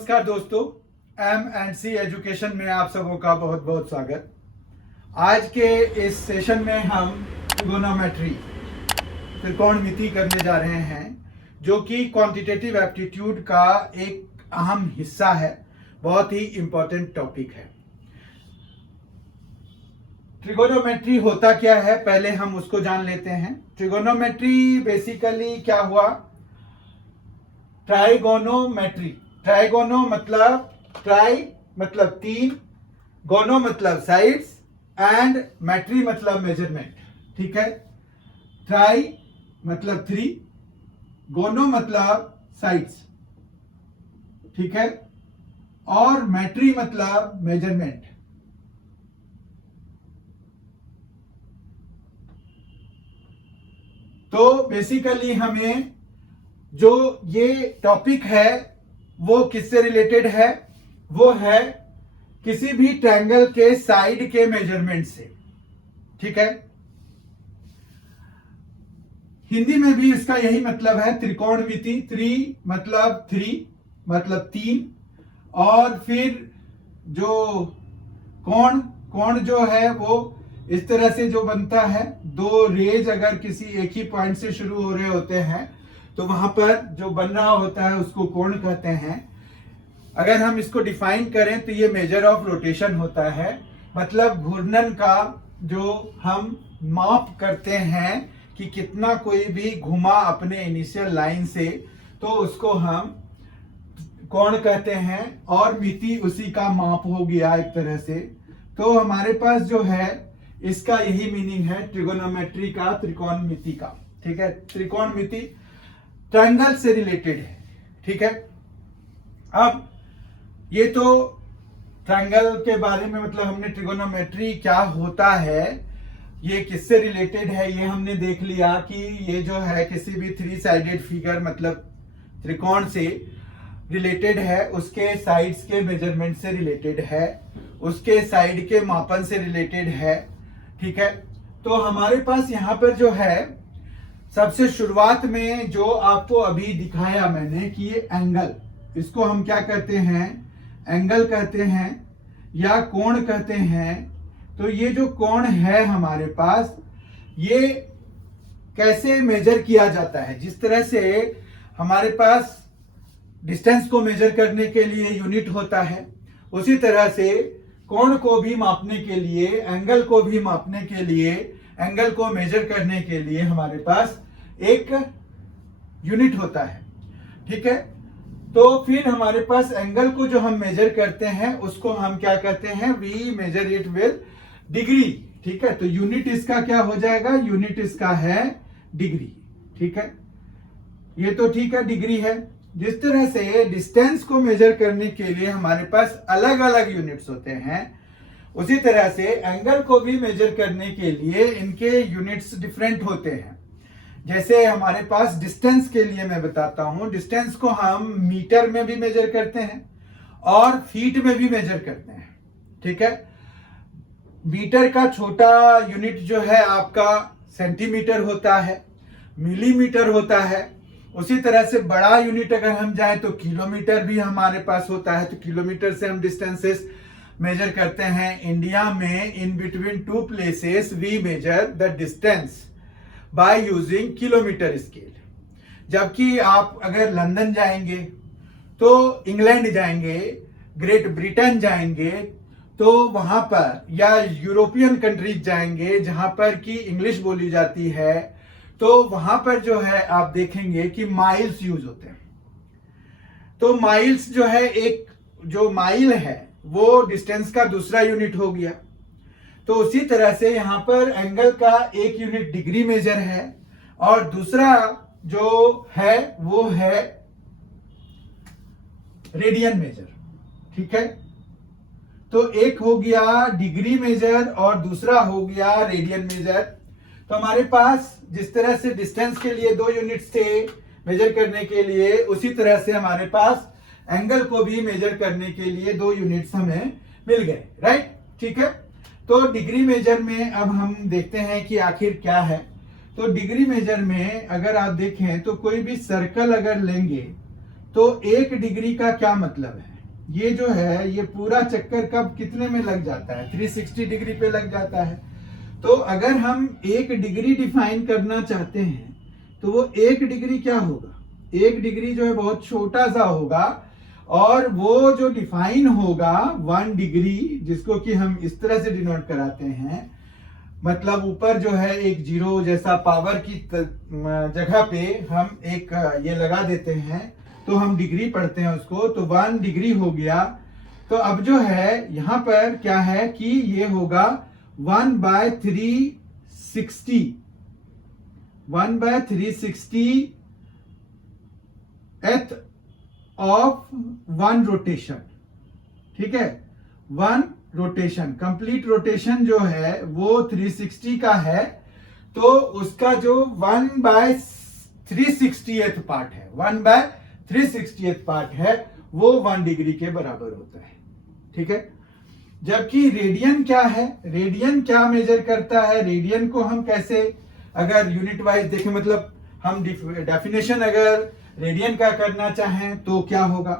नमस्कार दोस्तों, M&C education में आप सबों का बहुत बहुत स्वागत। आज के इस सेशन में हम ट्रिगोनोमेट्री त्रिकोणमिति करने जा रहे हैं, जो कि क्वांटिटेटिव एप्टीट्यूड का एक अहम हिस्सा है। बहुत ही इंपॉर्टेंट टॉपिक है। ट्रिगोनोमेट्री होता क्या है, पहले हम उसको जान लेते हैं। ट्रिगोनोमेट्री बेसिकली क्या हुआ, ट्राइगोनोमेट्री। ट्राइगोनो मतलब ट्राई मतलब तीन, गोनो मतलब साइड्स एंड मेट्री मतलब मेजरमेंट। ठीक है, ट्राई मतलब थ्री, गोनो मतलब साइड्स, ठीक है, और मेट्री मतलब मेजरमेंट। तो बेसिकली हमें जो ये टॉपिक है वो किससे रिलेटेड है, वो है किसी भी ट्रायंगल के साइड के मेजरमेंट से। ठीक है, हिंदी में भी इसका यही मतलब है, त्रिकोणमिति। त्रि मतलब थ्री मतलब तीन, और फिर जो कोण जो है वो इस तरह से जो बनता है, दो रेज अगर किसी एक ही पॉइंट से शुरू हो रहे होते हैं तो वहां पर जो बन रहा होता है उसको कोण कहते हैं। अगर हम इसको डिफाइन करें तो ये मेजर ऑफ रोटेशन होता है, मतलब घूर्णन का जो हम माप करते हैं कि कितना कोई भी घुमा अपने इनिशियल लाइन से, तो उसको हम कोण कहते हैं, और मिति उसी का माप हो गया एक तरह से। तो हमारे पास जो है इसका यही मीनिंग है ट्रिगोनोमेट्री का, त्रिकोणमिति का। ठीक है, त्रिकोणमिति ट्रायंगल से रिलेटेड है। ठीक है, अब ये तो ट्रायंगल के बारे में, मतलब हमने ट्रिगोनोमेट्री क्या होता है, ये किससे रिलेटेड है, ये हमने देख लिया कि ये जो है किसी भी थ्री साइडेड फिगर मतलब त्रिकोण से रिलेटेड है, उसके साइड्स के मेजरमेंट से रिलेटेड है, उसके साइड के मापन से रिलेटेड है। ठीक है, तो हमारे पास यहां पर जो है सबसे शुरुआत में जो आपको अभी दिखाया मैंने कि ये एंगल, इसको हम क्या कहते हैं, एंगल कहते हैं या कोण कहते हैं। तो ये जो कोण है हमारे पास, ये कैसे मेजर किया जाता है, जिस तरह से हमारे पास डिस्टेंस को मेजर करने के लिए यूनिट होता है, उसी तरह से कोण को भी मापने के लिए, एंगल को भी मापने के लिए, एंगल को मेजर करने के लिए हमारे पास एक यूनिट होता है। ठीक है, तो फिर हमारे पास एंगल को जो हम मेजर करते हैं उसको हम क्या कहते हैं, we measure it with degree. ठीक है, तो यूनिट इसका क्या हो जाएगा, यूनिट इसका है डिग्री। ठीक है, ये तो ठीक है, डिग्री है। जिस तरह से डिस्टेंस को मेजर करने के लिए हमारे पास अलग अलग यूनिट्स होते हैं, उसी तरह से एंगल को भी मेजर करने के लिए इनके यूनिट्स डिफरेंट होते हैं। जैसे हमारे पास डिस्टेंस के लिए मैं बताता हूं, डिस्टेंस को हम मीटर में भी मेजर करते हैं और फीट में भी मेजर करते हैं। ठीक है, मीटर का छोटा यूनिट जो है आपका सेंटीमीटर होता है, मिलीमीटर होता है। उसी तरह से बड़ा यूनिट अगर हम जाएं तो किलोमीटर भी हमारे पास होता है, तो किलोमीटर से हम डिस्टेंसेस मेजर करते हैं। इंडिया में in between two places we measure the distance by using kilometre scale. जबकि आप अगर लंदन जाएंगे तो, इंग्लैंड जाएंगे, ग्रेट ब्रिटेन जाएंगे तो वहां पर, या यूरोपियन कंट्रीज जाएंगे जहां पर की इंग्लिश बोली जाती है, तो वहां पर जो है आप देखेंगे कि माइल्स यूज होते हैं। तो माइल्स जो है, एक जो माइल है वो डिस्टेंस का दूसरा यूनिट हो गया। तो उसी तरह से यहां पर एंगल का एक यूनिट डिग्री मेजर है, और दूसरा जो है वो है रेडियन मेजर। ठीक है, तो एक हो गया डिग्री मेजर और दूसरा हो गया रेडियन मेजर। तो हमारे पास जिस तरह से डिस्टेंस के लिए दो यूनिट्स थे मेजर करने के लिए, उसी तरह से हमारे पास एंगल को भी मेजर करने के लिए दो यूनिट्स हमें मिल गए। राइट, ठीक है, तो डिग्री मेजर में अब हम देखते हैं कि आखिर क्या है। तो डिग्री मेजर में अगर आप देखें तो कोई भी सर्कल अगर लेंगे तो एक डिग्री का क्या मतलब है, ये जो है ये पूरा चक्कर कब कितने में लग जाता है, 360 डिग्री पे लग जाता है। तो अगर हम 1 डिग्री डिफाइन करना चाहते हैं तो वो 1 डिग्री क्या होगा, 1 डिग्री जो है बहुत छोटा सा होगा, और वो जो डिफाइन होगा 1 डिग्री, जिसको कि हम इस तरह से डिनोट कराते हैं, मतलब ऊपर जो है एक जीरो जैसा पावर की जगह पे हम एक ये लगा देते हैं, तो हम डिग्री पढ़ते हैं उसको, तो 1 डिग्री हो गया। तो अब जो है यहां पर क्या है कि ये होगा 1/360, 1/360 ऑफ 1 रोटेशन, ठीक है। 1 रोटेशन, कंप्लीट रोटेशन जो है वो 360 का है, तो उसका जो 1/360th पार्ट है, 1/360th पार्ट है, वो 1 डिग्री के बराबर होता है, ठीक है। जबकि रेडियन क्या है, रेडियन क्या मेजर करता है, रेडियन को हम कैसे अगर यूनिट वाइज देखें, मतलब हम डेफिनेशन अगर रेडियन का करना चाहें तो क्या होगा,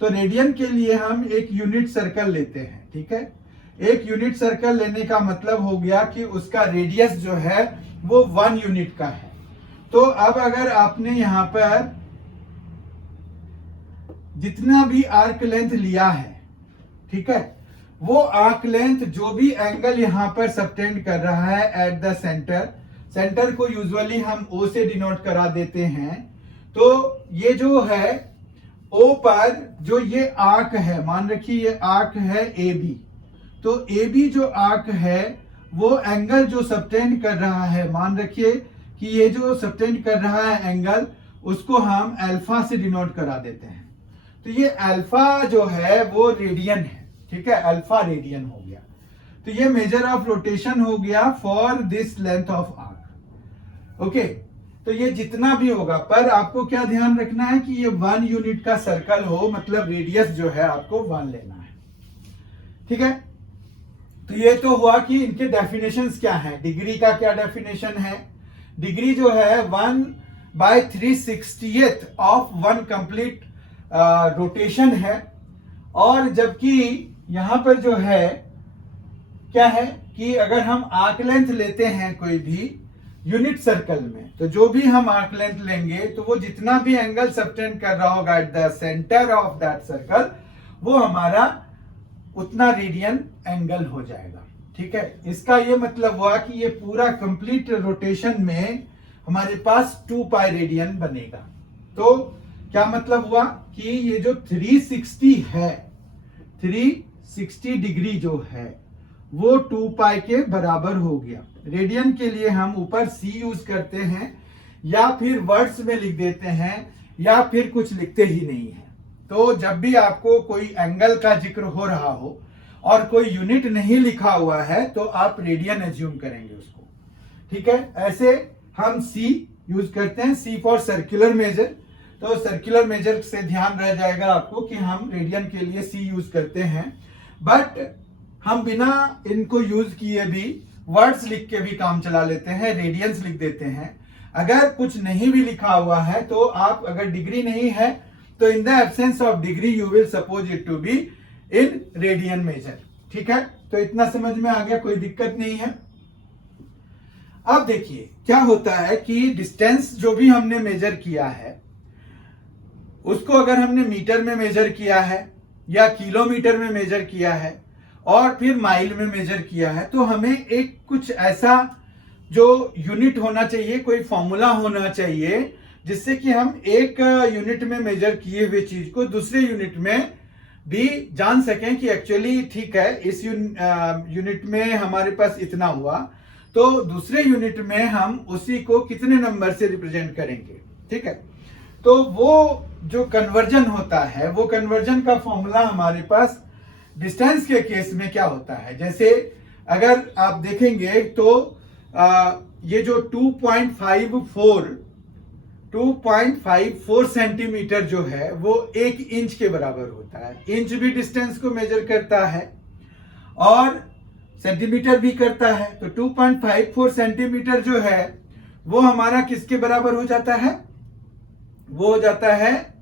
तो रेडियन के लिए हम एक यूनिट सर्कल लेते हैं, ठीक है। एक यूनिट सर्कल लेने का मतलब हो गया कि उसका रेडियस जो है वो 1 यूनिट का है। तो अब अगर आपने यहां पर जितना भी आर्क लेंथ लिया है, ठीक है, वो आर्क लेंथ जो भी एंगल यहां पर सबटेंड कर रहा है एट द सेंटर, सेंटर को यूजुअली हम O से डिनोट करा देते हैं, तो ये जो है O पर जो ये आर्क है, मान रखिए ये आर्क है AB, तो AB जो आर्क है वो एंगल जो सबटेंड कर रहा है, मान रखिए कि ये जो सबटेंड कर रहा है एंगल, उसको हम अल्फा से डिनोट करा देते हैं। तो ये अल्फा जो है वो रेडियन है, ठीक है, अल्फा रेडियन हो गया। तो ये मेजर ऑफ रोटेशन हो गया for this length of arc, okay. तो ये जितना भी होगा, पर आपको क्या ध्यान रखना है कि ये 1 यूनिट का सर्कल हो, मतलब रेडियस जो है आपको 1 लेना है, ठीक है। तो ये तो हुआ कि इनके डेफिनेशंस क्या है, डिग्री का क्या डेफिनेशन है, डिग्री जो है 1/360th ऑफ 1 कंप्लीट रोटेशन है। और जबकि यहां पर जो है क्या है कि अगर हम आर्क लेंथ लेते हैं कोई भी यूनिट सर्कल में, तो जो भी हम आर्क लेंथ लेंगे तो वो जितना भी एंगल सबटेंड कर रहा होगा at the centre of that circle, वो हमारा उतना रेडियन एंगल हो जाएगा, ठीक है। इसका ये मतलब हुआ कि ये पूरा कंप्लीट रोटेशन में हमारे पास 2 पाई रेडियन बनेगा। तो क्या मतलब हुआ कि ये जो 360 है, 360 डिग्री जो है वो 2 पाई के बराबर हो गया। रेडियन के लिए हम ऊपर C यूज करते हैं, या फिर वर्ड्स में लिख देते हैं, या फिर कुछ लिखते ही नहीं है। तो जब भी आपको कोई एंगल का जिक्र हो रहा हो और कोई यूनिट नहीं लिखा हुआ है, तो आप रेडियन एज्यूम करेंगे उसको, ठीक है। ऐसे हम C यूज करते हैं, C फॉर सर्कुलर मेजर। तो सर्कुलर मेजर से ध्यान रह जाएगा आपको कि हम रेडियन के लिए C यूज करते हैं, बट हम बिना इनको यूज किए भी वर्ड्स लिख के भी काम चला लेते हैं, रेडियंस लिख देते हैं। अगर कुछ नहीं भी लिखा हुआ है तो आप, अगर डिग्री नहीं है तो in the absence of degree you will suppose it to be in radian measure, ठीक है। तो इतना समझ में आ गया, कोई दिक्कत नहीं है। अब देखिए क्या होता है कि डिस्टेंस जो भी हमने मेजर किया है उसको अगर हमने मीटर में मेजर किया है या किलोमीटर में मेजर किया है और फिर माइल में मेजर किया है, तो हमें एक कुछ ऐसा जो यूनिट होना चाहिए, कोई फॉर्मूला होना चाहिए, जिससे कि हम एक यूनिट में मेजर किए हुए चीज को दूसरे यूनिट में भी जान सकें कि एक्चुअली ठीक है, इस यूनिट में हमारे पास इतना हुआ, तो दूसरे यूनिट में हम उसी को कितने नंबर से रिप्रेजेंट करेंगे, ठीक है। तो वो जो कन्वर्जन होता है, वो कन्वर्जन का फॉर्मूला हमारे पास डिस्टेंस के केस में क्या होता है, जैसे अगर आप देखेंगे तो ये जो 2.54 सेंटीमीटर जो है वो 1 इंच के बराबर होता है। इंच भी डिस्टेंस को मेजर करता है और सेंटीमीटर भी करता है। तो 2.54 सेंटीमीटर जो है वो हमारा किसके बराबर हो जाता है, वो हो जाता है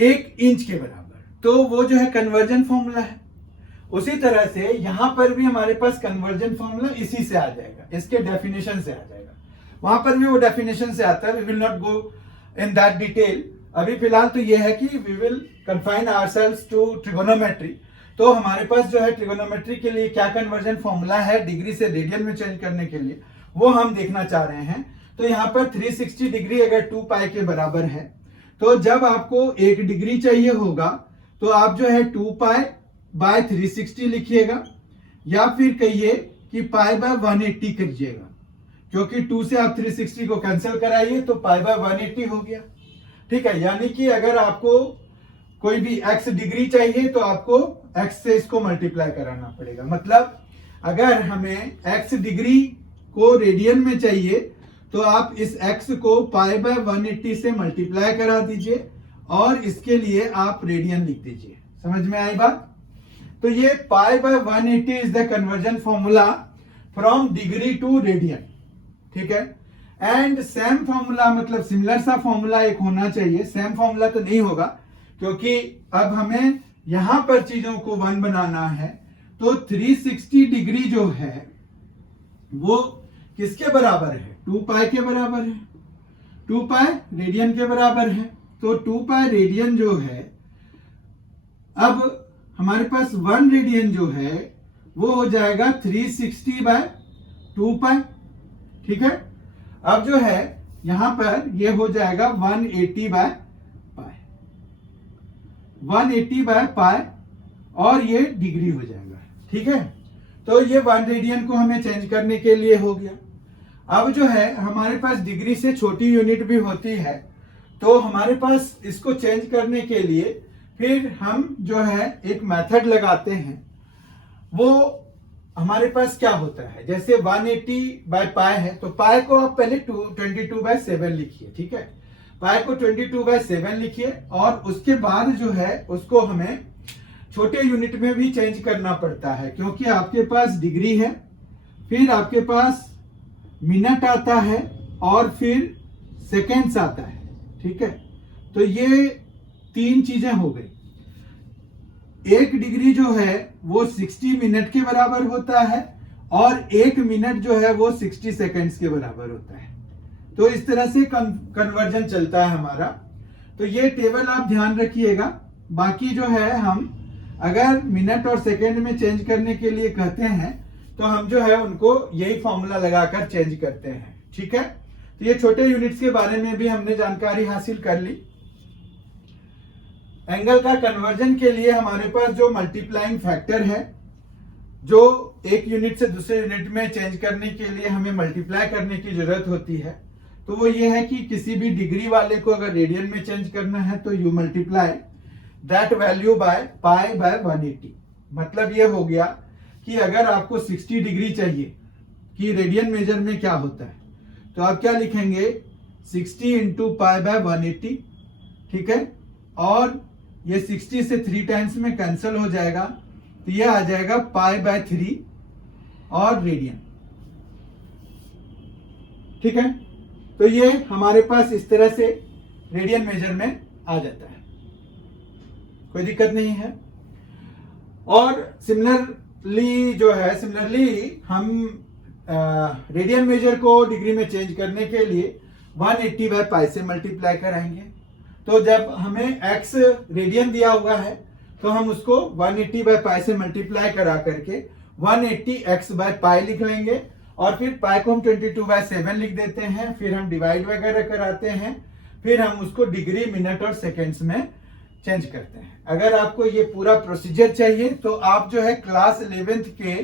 1 इंच के बराबर। तो वो जो है कन्वर्जन फॉर्मूला है। उसी तरह से यहां पर भी हमारे पास कन्वर्जन फॉर्मूला इसी से आ जाएगा, इसके डेफिनेशन से आ जाएगा। वहां पर भी वो डेफिनेशन से आता है। We will not go in that detail. अभी फिलहाल तो ये है कि we will confine ourselves to trigonometry. तो हमारे पास जो है ट्रिगोनोमेट्री के लिए क्या कन्वर्जन फॉर्मूला है डिग्री से रेडियन में चेंज करने के लिए, वो हम देखना चाह रहे हैं। तो यहाँ पर 360 डिग्री अगर 2 पाई के बराबर है, तो जब आपको 1 डिग्री चाहिए होगा तो आप जो है 2 पाई बाय 360 लिखिएगा, या फिर कहिए कि पाई बाय 180 करिएगा, क्योंकि 2 से आप 360 को कैंसिल कराइए तो पाई बाय 180 हो गया। ठीक है, यानी कि अगर आपको कोई भी x डिग्री चाहिए तो आपको x से इसको मल्टीप्लाई कराना पड़ेगा। मतलब अगर हमें x डिग्री को रेडियन में चाहिए तो आप इस x को पाई बाय 180 से मल्टीप्लाई करा दीजिए और इसके लिए आप रेडियन लिख दीजिए। समझ में आई बात? तो ये pi by 180 is the conversion formula from degree to radian. ठीक है, एंड सेम फॉर्मूला मतलब सिमिलर सा फॉर्मूला एक होना चाहिए। सेम फॉर्मूला तो नहीं होगा, क्योंकि अब हमें यहां पर चीजों को 1 बनाना है। तो 360 डिग्री जो है वो किसके बराबर है? 2 पाई के बराबर है। 2 पाई रेडियन के बराबर है। तो 2 पाई रेडियन जो है, अब हमारे पास 1 रेडियन जो है वो हो जाएगा 360 बाय 2 पाई। ठीक है, अब जो है यहां पर ये हो जाएगा 180 बाय पाई, 180 बाय पाई, और ये डिग्री हो जाएगा। ठीक है, तो ये 1 रेडियन को हमें चेंज करने के लिए हो गया। अब जो है हमारे पास डिग्री से छोटी यूनिट भी होती है, तो हमारे पास इसको चेंज करने के लिए फिर हम जो है एक मेथड लगाते हैं। वो हमारे पास क्या होता है, जैसे 180 बाय पाई है तो पाई को आप पहले 22 बाय 7 लिखिए। ठीक है, पाई को 22 बाय 7 लिखिए और उसके बाद जो है उसको हमें छोटे यूनिट में भी चेंज करना पड़ता है, क्योंकि आपके पास डिग्री है, फिर आपके पास मिनट आता है और फिर सेकेंड्स आता है। ठीक है, तो ये 3 चीजें हो गई। 1 डिग्री जो है वो 60 मिनट के बराबर होता है और 1 मिनट जो है वो 60 सेकेंड्स के बराबर होता है। तो इस तरह से कन्वर्जन चलता है हमारा। तो ये टेबल आप ध्यान रखिएगा। बाकी जो है हम अगर मिनट और सेकेंड में चेंज करने के लिए कहते हैं तो हम जो है उनको यही फॉर्मूला लगाकर चेंज करते हैं। ठीक है, तो ये छोटे यूनिट्स के बारे में भी हमने जानकारी हासिल कर ली। एंगल का कन्वर्जन के लिए हमारे पास जो मल्टीप्लाइंग फैक्टर है, जो एक यूनिट से दूसरे यूनिट में चेंज करने के लिए हमें मल्टीप्लाई करने की जरूरत होती है, तो वो ये है कि किसी भी डिग्री वाले को अगर रेडियन में चेंज करना है तो you multiply that value by pi by 180। मतलब ये हो गया कि अगर आपको 60 डिग्री चाहिए कि रेडियन मेजर में क्या होता है, तो आप क्या लिखेंगे, 60 इंटू पाई बाय 180। ठीक है, और ये 60 से 3 टाइम्स में कैंसिल हो जाएगा, तो ये आ जाएगा पाई बाय 3 और रेडियन। ठीक है, तो ये हमारे पास इस तरह से रेडियन मेजर में आ जाता है, कोई दिक्कत नहीं है। और सिमिलरली हम रेडियन मेजर को डिग्री में चेंज करने के लिए 180 बाय पाई से मल्टीप्लाई कराएंगे। तो जब हमें x रेडियन दिया हुआ है तो हम उसको 180 बाय पाई से मल्टीप्लाई करा करके 180x बाय पाई लिख लेंगे, और फिर पाई को हम 22 बाय 7 लिख देते हैं, फिर हम डिवाइड वगैरह कराते हैं, फिर हम उसको डिग्री, मिनट और सेकेंड्स में चेंज करते हैं। अगर आपको ये पूरा प्रोसीजर चाहिए तो आप जो है क्लास 11th के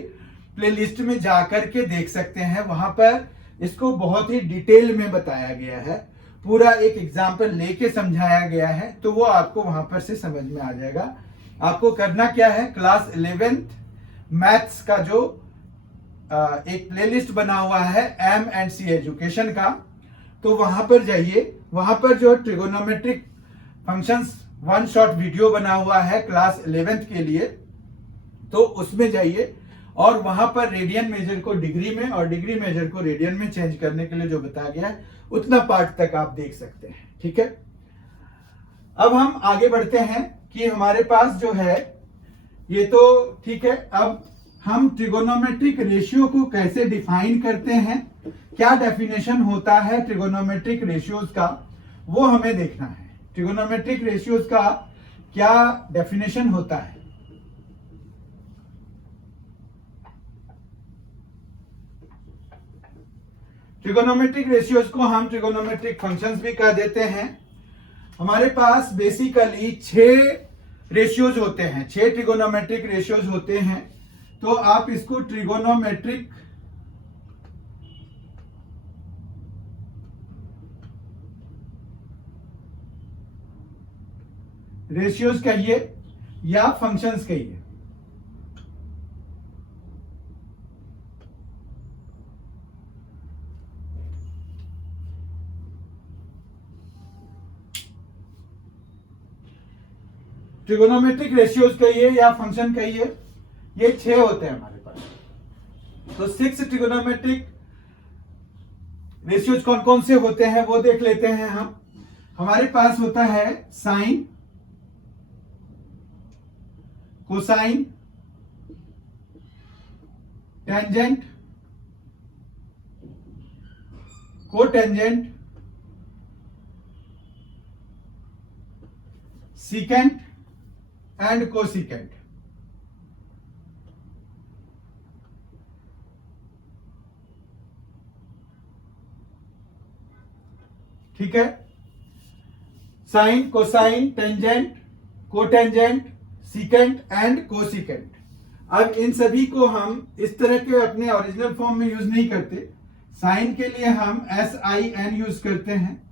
प्लेलिस्ट में जाकर के देख सकते हैं। वहां पर इसको बहुत ही डिटेल में बताया गया है, पूरा एक एग्जाम्पल लेके समझाया गया है, तो वो आपको वहां पर से समझ में आ जाएगा। आपको करना क्या है, क्लास 11th मैथ्स का जो एक प्लेलिस्ट बना हुआ है M&C एजुकेशन का, तो वहां पर जाइए। वहां पर जो ट्रिगोनोमेट्रिक फंक्शंस 1 शॉर्ट वीडियो बना हुआ है क्लास 11th के लिए, तो उसमें जाइए और वहां पर रेडियन मेजर को डिग्री में और डिग्री मेजर को रेडियन में चेंज करने के लिए जो बताया गया है उतना पार्ट तक आप देख सकते हैं। ठीक है, अब हम आगे बढ़ते हैं कि हमारे पास जो है ये तो ठीक है। अब हम ट्रिगोनोमेट्रिक रेशियो को कैसे डिफाइन करते हैं, क्या डेफिनेशन होता है ट्रिगोनोमेट्रिक रेशियोज का, वो हमें देखना है। ट्रिगोनोमेट्रिक रेशियोज का क्या डेफिनेशन होता है। ट्रिगोनोमेट्रिक रेशियोज को हम ट्रिगोनोमेट्रिक फंक्शंस भी कह देते हैं। हमारे पास बेसिकली 6 रेशियोज होते हैं, 6 ट्रिगोनोमेट्रिक रेशियोज होते हैं। तो आप इसको ट्रिगोनोमेट्रिक रेशियोज कहिए या फंक्शंस कहिए। ट्रिगोनोमेट्रिक रेशियोज कहिए या फंक्शन कहिए, ये 6 होते हैं हमारे पास। तो 6 ट्रिगोनोमेट्रिक रेशियोज कौन कौन से होते हैं वो देख लेते हैं हम। हमारे पास होता है sine, cosine, tangent, cotangent, secant and cosecant. ठीक है, sine, cosine, tangent, cotangent, secant and cosecant. अब इन सभी को हम इस तरह के अपने ओरिजिनल फॉर्म में यूज नहीं करते। साइन के लिए हम SIN यूज करते हैं।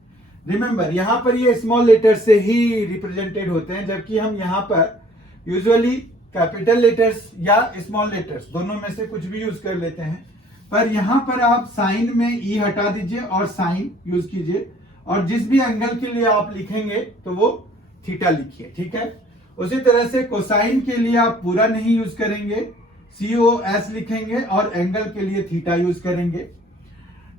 रिमेंबर, यहां पर ये स्मॉल लेटर से ही रिप्रेजेंटेड होते हैं, जबकि हम यहां पर यूजुअली कैपिटल लेटर्स या स्मॉल लेटर्स दोनों में से कुछ भी यूज कर लेते हैं। पर यहां पर आप साइन में ई हटा दीजिए और साइन यूज कीजिए, और जिस भी एंगल के लिए आप लिखेंगे तो वो थीटा लिखिए। ठीक है, उसी तरह से कोसाइन के लिए आप पूरा नहीं यूज करेंगे, COS लिखेंगे और एंगल के लिए थीटा यूज करेंगे।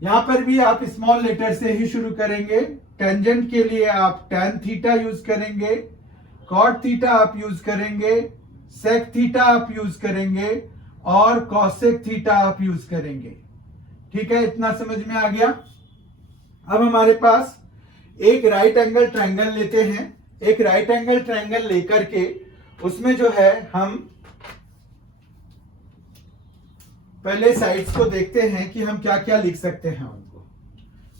यहां पर भी आप स्मॉल लेटर से ही शुरू करेंगे। टेंजेंट के लिए आप tan थीटा यूज करेंगे, कॉट थीटा आप यूज करेंगे, सेक थीटा आप यूज करेंगे और कॉसेक थीटा आप यूज करेंगे। ठीक है, इतना समझ में आ गया। अब हमारे पास एक राइट एंगल ट्रायंगल लेते हैं। एक राइट एंगल ट्रायंगल लेकर के उसमें जो है हम पहले साइड्स को देखते हैं कि हम क्या क्या लिख सकते हैं उनको।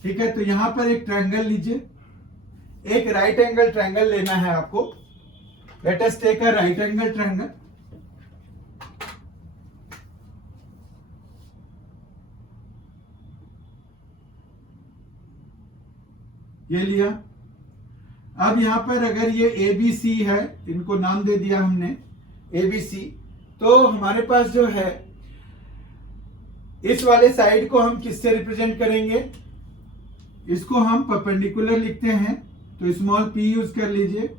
ठीक है, तो यहां पर एक ट्रायंगल लीजिए, एक राइट एंगल ट्रायंगल लेना है आपको। Let us take a right angle triangle. ये लिया। अब यहां पर अगर ये ABC है, इनको नाम दे दिया हमने ABC, तो हमारे पास जो है इस वाले साइड को हम किससे रिप्रेजेंट करेंगे, इसको हम परपेंडिकुलर लिखते हैं, तो स्मॉल p यूज कर लीजिए।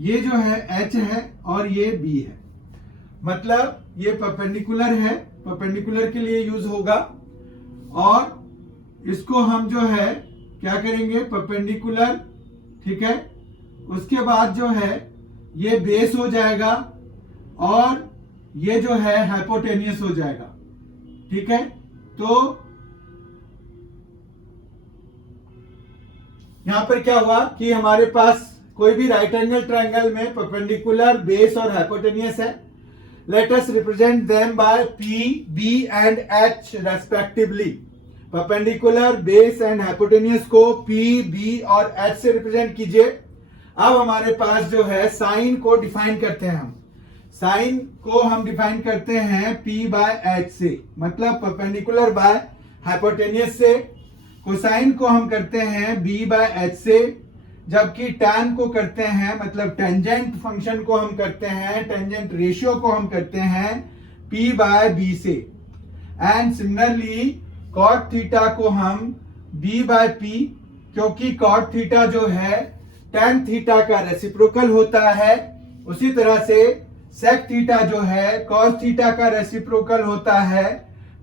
ये जो है H है और ये B है, मतलब ये परपेंडिकुलर है, परपेंडिकुलर के लिए यूज होगा। और इसको हम जो है क्या करेंगे, परपेंडिकुलर। ठीक है, उसके बाद जो है ये बेस हो जाएगा और ये जो है हाइपोटेनियस हो जाएगा। ठीक है, तो यहां पर क्या हुआ कि हमारे पास कोई भी राइट एंगल ट्रायंगल में परपेंडिकुलर, बेस और हाइपोटेनियस है। Let us represent them by P, B and H respectively. Perpendicular, base and hypotenuse को P, B और H से रिप्रेजेंट कीजिए। अब हमारे पास जो है साइन को डिफाइन करते हैं हम। साइन को हम डिफाइन करते हैं P बाय H से, मतलब परपेंडिकुलर बाय हाइपोटेनियस से। कोसाइन को हम करते हैं B बाय H से, जबकि tan को करते हैं, मतलब टेंजेंट फंक्शन को हम करते हैं, टेंजेंट रेशियो को हम करते हैं P बाय B से। एंड सिमिलरली कॉट थीटा को हम B बाय P, क्योंकि कॉट थीटा जो है tan थीटा का रेसिप्रोकल होता है। उसी तरह से सेक थीटा जो है कॉस थीटा का रेसिप्रोकल होता है,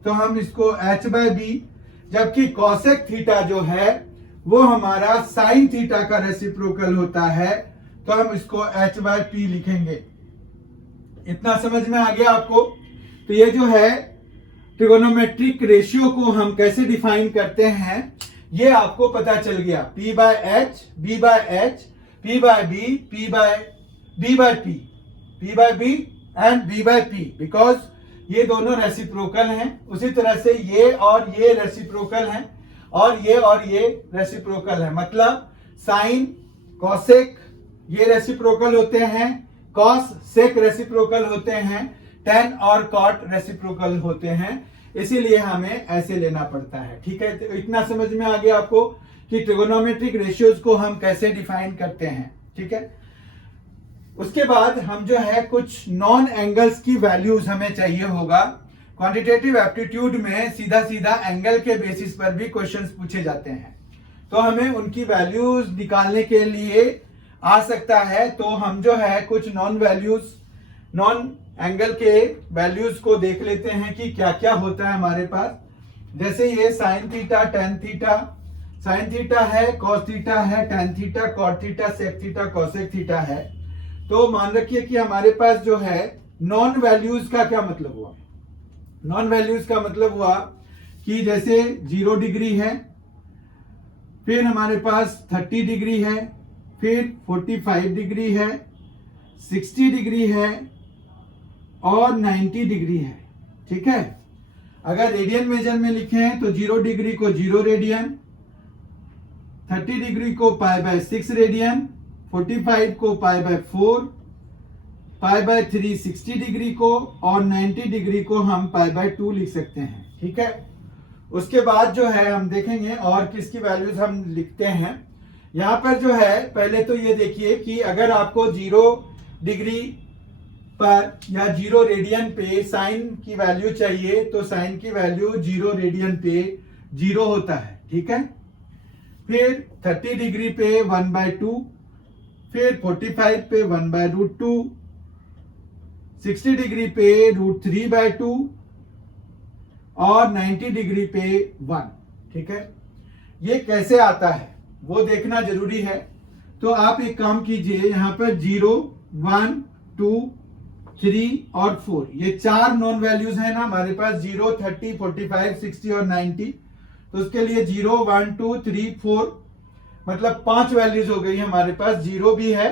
तो हम इसको H बाय B, जबकि कॉसेक थीटा जो है वो हमारा साइन थीटा का रेसिप्रोकल होता है, तो हम इसको h/p लिखेंगे। इतना समझ में आ गया आपको? तो ये जो है ट्रिगोनोमेट्रिक रेशियो को हम कैसे डिफाइन करते हैं ये आपको पता चल गया। p/h, b/h, p/b, p/b, p/b and b/p, because ये दोनों रेसिप्रोकल हैं। उसी तरह से ये और ये रेसिप्रोकल हैं और ये रेसिप्रोकल है। मतलब साइन कॉसेक ये रेसिप्रोकल होते हैं, कॉस सेक रेसिप्रोकल होते हैं, टेन और कॉट रेसिप्रोकल होते हैं, इसीलिए हमें ऐसे लेना पड़ता है। ठीक है, तो इतना समझ में आ गया आपको कि ट्रिगोनोमेट्रिक रेशियोज को हम कैसे डिफाइन करते हैं। ठीक है, उसके बाद हम जो है कुछ नॉन एंगल्स की वैल्यूज हमें चाहिए होगा। क्वांटिटेटिव एप्टीट्यूड में सीधा सीधा एंगल के बेसिस पर भी क्वेश्चंस पूछे जाते हैं, तो हमें उनकी वैल्यूज निकालने के लिए आ सकता है। तो हम जो है कुछ नॉन एंगल के वैल्यूज को देख लेते हैं कि क्या क्या होता है हमारे पास। जैसे ये sine theta, tan theta, sine theta है, कॉस थीटा है, tan theta, cot theta, sec theta, cosec theta है। तो मान रखिए कि हमारे पास जो है नॉन वैल्यूज का क्या मतलब हुआ। नॉन वैल्यूज का मतलब हुआ कि जैसे 0 डिग्री है, फिर हमारे पास 30 डिग्री है, फिर 45 डिग्री है, 60 डिग्री है और 90 डिग्री है। ठीक है, अगर रेडियन मेजर में लिखें तो 0 डिग्री को 0 रेडियन, 30 डिग्री को π/6 रेडियन, 45 को π/4, π/3 60 डिग्री को और 90 डिग्री को हम π/2 लिख सकते हैं। ठीक है, उसके बाद जो है हम देखेंगे और किसकी वैल्यूज हम लिखते हैं। यहां पर जो है पहले तो ये देखिए कि अगर आपको 0 डिग्री पर या 0 रेडियन पे साइन की वैल्यू चाहिए तो साइन की वैल्यू 0 रेडियन पे 0 होता है। ठीक है, फिर 30 डिग्री पे 1/2, फिर 45 पे 1/√2, 60 डिग्री पे √3/2 और 90 डिग्री पे 1। ठीक है, ये कैसे आता है वो देखना जरूरी है। तो आप एक काम कीजिए, यहाँ पर 0, 1, 2, 3 और 4 ये 4 नॉन वैल्यूज है ना हमारे पास, 0, 30, 45, 60 और 90। तो उसके लिए 0, 1, 2, 3, 4 मतलब 5 वैल्यूज हो गई हमारे पास। 0 भी है,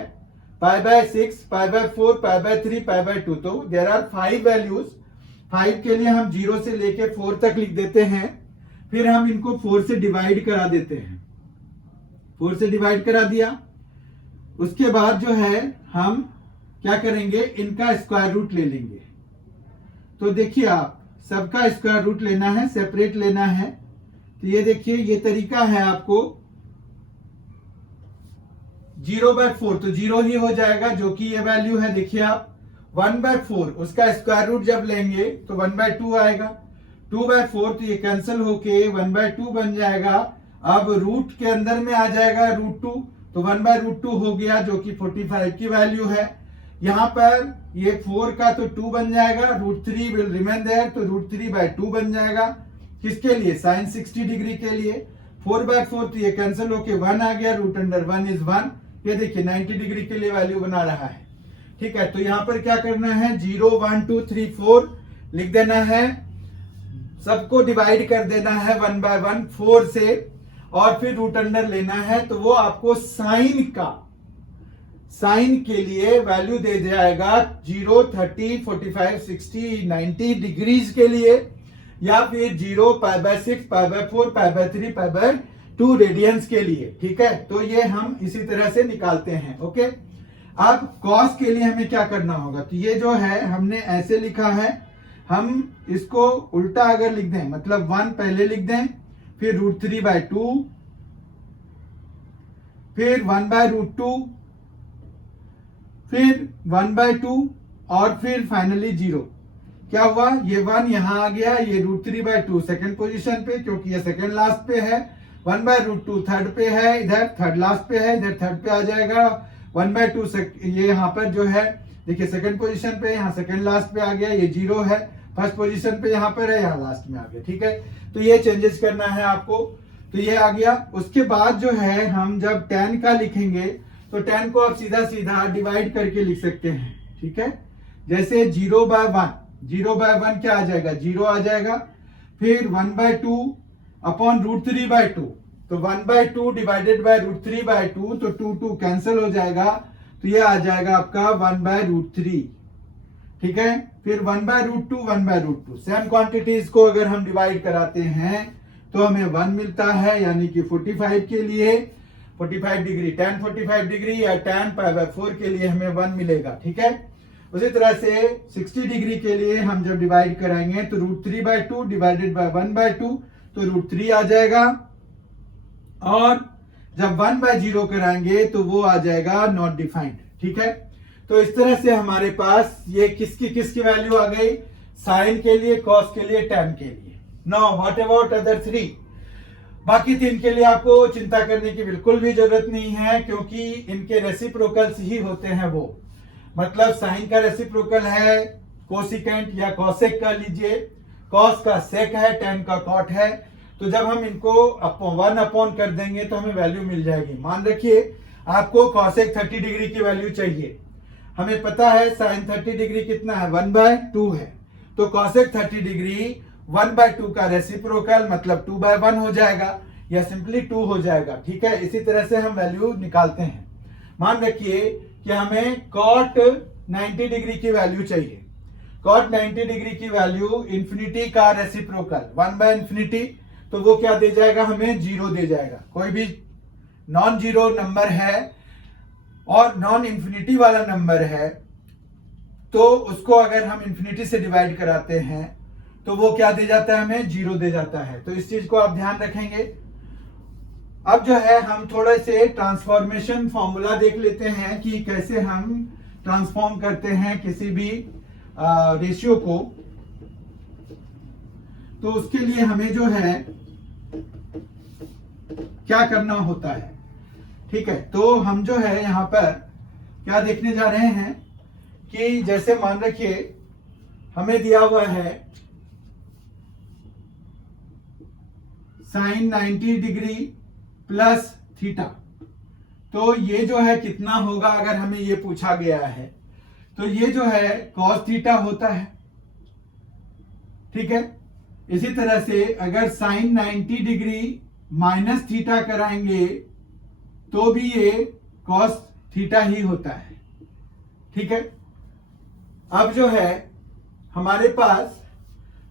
π/6, π/4, π/3, π/2, तो देयर आर 5 वैल्यूज। 5 के लिए हम 0 से लेके 4 तक लिख देते हैं, फिर हम इनको 4 से डिवाइड करा देते हैं। 4 से डिवाइड करा दिया, उसके बाद जो है हम क्या करेंगे, इनका स्क्वायर रूट ले लेंगे। तो देखिए आप सबका स्क्वायर रूट लेना है, सेपरेट लेना है। तो ये देखिए ये तरीका है आपको। 0/4 तो 0 ही हो जाएगा जो कि ये वैल्यू है। देखिए आप 1/4 उसका स्क्वायर रूट जब लेंगे तो 1/2 आएगा। 2/4 तो ये कैंसिल होके 1/2 बन जाएगा। अब रूट के अंदर में आ जाएगा √2, तो 1/√2 हो गया जो कि 45 की वैल्यू है। यहां पर ये 4 का तो 2 बन जाएगा, √3 विल रिमेन देयर, तो √3/2 बन जाएगा। किसके लिए, साइन 60 डिग्री के लिए। 4/4 तो ये कैंसिल होके 1 आ गया, √1 इज 1। ये देखिए 90 डिग्री के लिए वैल्यू बना रहा है। ठीक है, तो यहां पर क्या करना है, 0, 1, 2, 3, 4 लिख देना है, सबको डिवाइड कर देना है 1/1 4 से, और फिर √अंडर लेना है। तो वो आपको साइन के लिए वैल्यू दे जाएगा 0, 30, 45, 60, 90 डिग्रीज के लिए, या फिर 0, π/6, π/4, π/3, π/2 रेडियंस के लिए। ठीक है, तो ये हम इसी तरह से निकालते हैं। ओके, अब कॉस के लिए हमें क्या करना होगा, तो ये जो है हमने ऐसे लिखा है, हम इसको उल्टा अगर लिख दें, मतलब 1 पहले लिख दें, फिर √3/2, फिर 1/√2, फिर 1/2 और फिर फाइनली 0। क्या हुआ, ये 1 यहां आ गया, ये √3/2 सेकंड पोजीशन पे क्योंकि ये सेकंड लास्ट पे है, 1/√2 थर्ड पे है, इधर थर्ड लास्ट पे है, इधर थर्ड पे आ जाएगा। 1/2 ये यहाँ पर जो है देखिए सेकंड पोजीशन पे, यहाँ सेकंड लास्ट पे आ गया, ये 0 है, फर्स्ट पोजीशन पे यहाँ पर है, यहाँ लास्ट में आ गया। ठीक है, तो ये चेंजेस करना है आपको, तो ये आ गया। उसके बाद जो है हम जब tan का लिखेंगे तो 10 को आप सीधा सीधा डिवाइड करके लिख सकते हैं, ठीक है। जैसे 0/1, 0/1 क्या आ जाएगा, 0 आ जाएगा। फिर 1/2 अपॉन √3/2, तो 1/2 डिवाइडेड बाय √3/2, तो 2 कैंसिल हो जाएगा, तो ये आ जाएगा आपका 1/√3, ठीक है। फिर 1/√2, 1/√2, सेम क्वांटिटीज को अगर हम डिवाइड कराते हैं तो हमें 1 मिलता है, यानी कि 45 के लिए 45 डिग्री, tan 45 डिग्री या tan π/4 के लिए हमें 1 मिलेगा, ठीक है। उसी तरह से 60 डिग्री के लिए हम जब डिवाइड कराएंगे तो √3/2 डिवाइडेड बाय 1/2, तो √3 आ जाएगा। और जब 1/0 कराएंगे तो वो आ जाएगा नॉट डिफाइंड, ठीक है। तो इस तरह से हमारे पास ये किसकी वैल्यू आ गई, साइन के लिए, कॉस के लिए, tan के लिए। Now what about other 3? बाकी 3 के लिए आपको चिंता करने की बिल्कुल भी जरूरत नहीं है, क्योंकि इनके रेसिप्रोकल्स ही होते हैं वो। मतलब साइन का रेसिप्रोकल है कोसिकेंट या कॉसेक का लीजिए, कॉस का सेक है, tan का कॉट है। तो जब हम इनको 1 अपॉन कर देंगे तो हमें वैल्यू मिल जाएगी। मान रखिए आपको कॉसेक 30 डिग्री की वैल्यू चाहिए, हमें पता है साइन 30 डिग्री कितना है, 1/2 है। तो कॉसेक 30 डिग्री 1/2 का रेसिप्रोकल मतलब 2/1 हो जाएगा, या सिंपली 2 हो जाएगा, ठीक है। इसी तरह से हम वैल्यू निकालते हैं। मान रखिए कि हमें कॉट 90 डिग्री की वैल्यू चाहिए। कॉट 90 डिग्री की वैल्यू इंफिनिटी का रेसिप्रोकल 1/∞, तो वो क्या दे जाएगा, हमें 0 दे जाएगा। कोई भी नॉन जीरो नंबर है और नॉन इंफिनिटी वाला नंबर है, तो उसको अगर हम इंफिनिटी से डिवाइड कराते हैं तो वो क्या दे जाता है, हमें 0 दे जाता है। तो इस चीज को आप ध्यान रखेंगे। अब जो है हम थोड़े से ट्रांसफॉर्मेशन फॉर्मूला देख लेते हैं कि कैसे हम ट्रांसफॉर्म करते हैं किसी भी रेशियो को। तो उसके लिए हमें जो है क्या करना होता है, ठीक है। तो हम जो है यहां पर क्या देखने जा रहे हैं कि जैसे मान रखिए हमें दिया हुआ है साइन 90 डिग्री प्लस थीटा। तो ये जो है कितना होगा, अगर हमें ये पूछा गया है तो ये जो है कॉस थीटा होता है, ठीक है। इसी तरह से अगर साइन 90 डिग्री माइनस थीटा कराएंगे तो भी ये कॉस थीटा ही होता है, ठीक है। अब जो है हमारे पास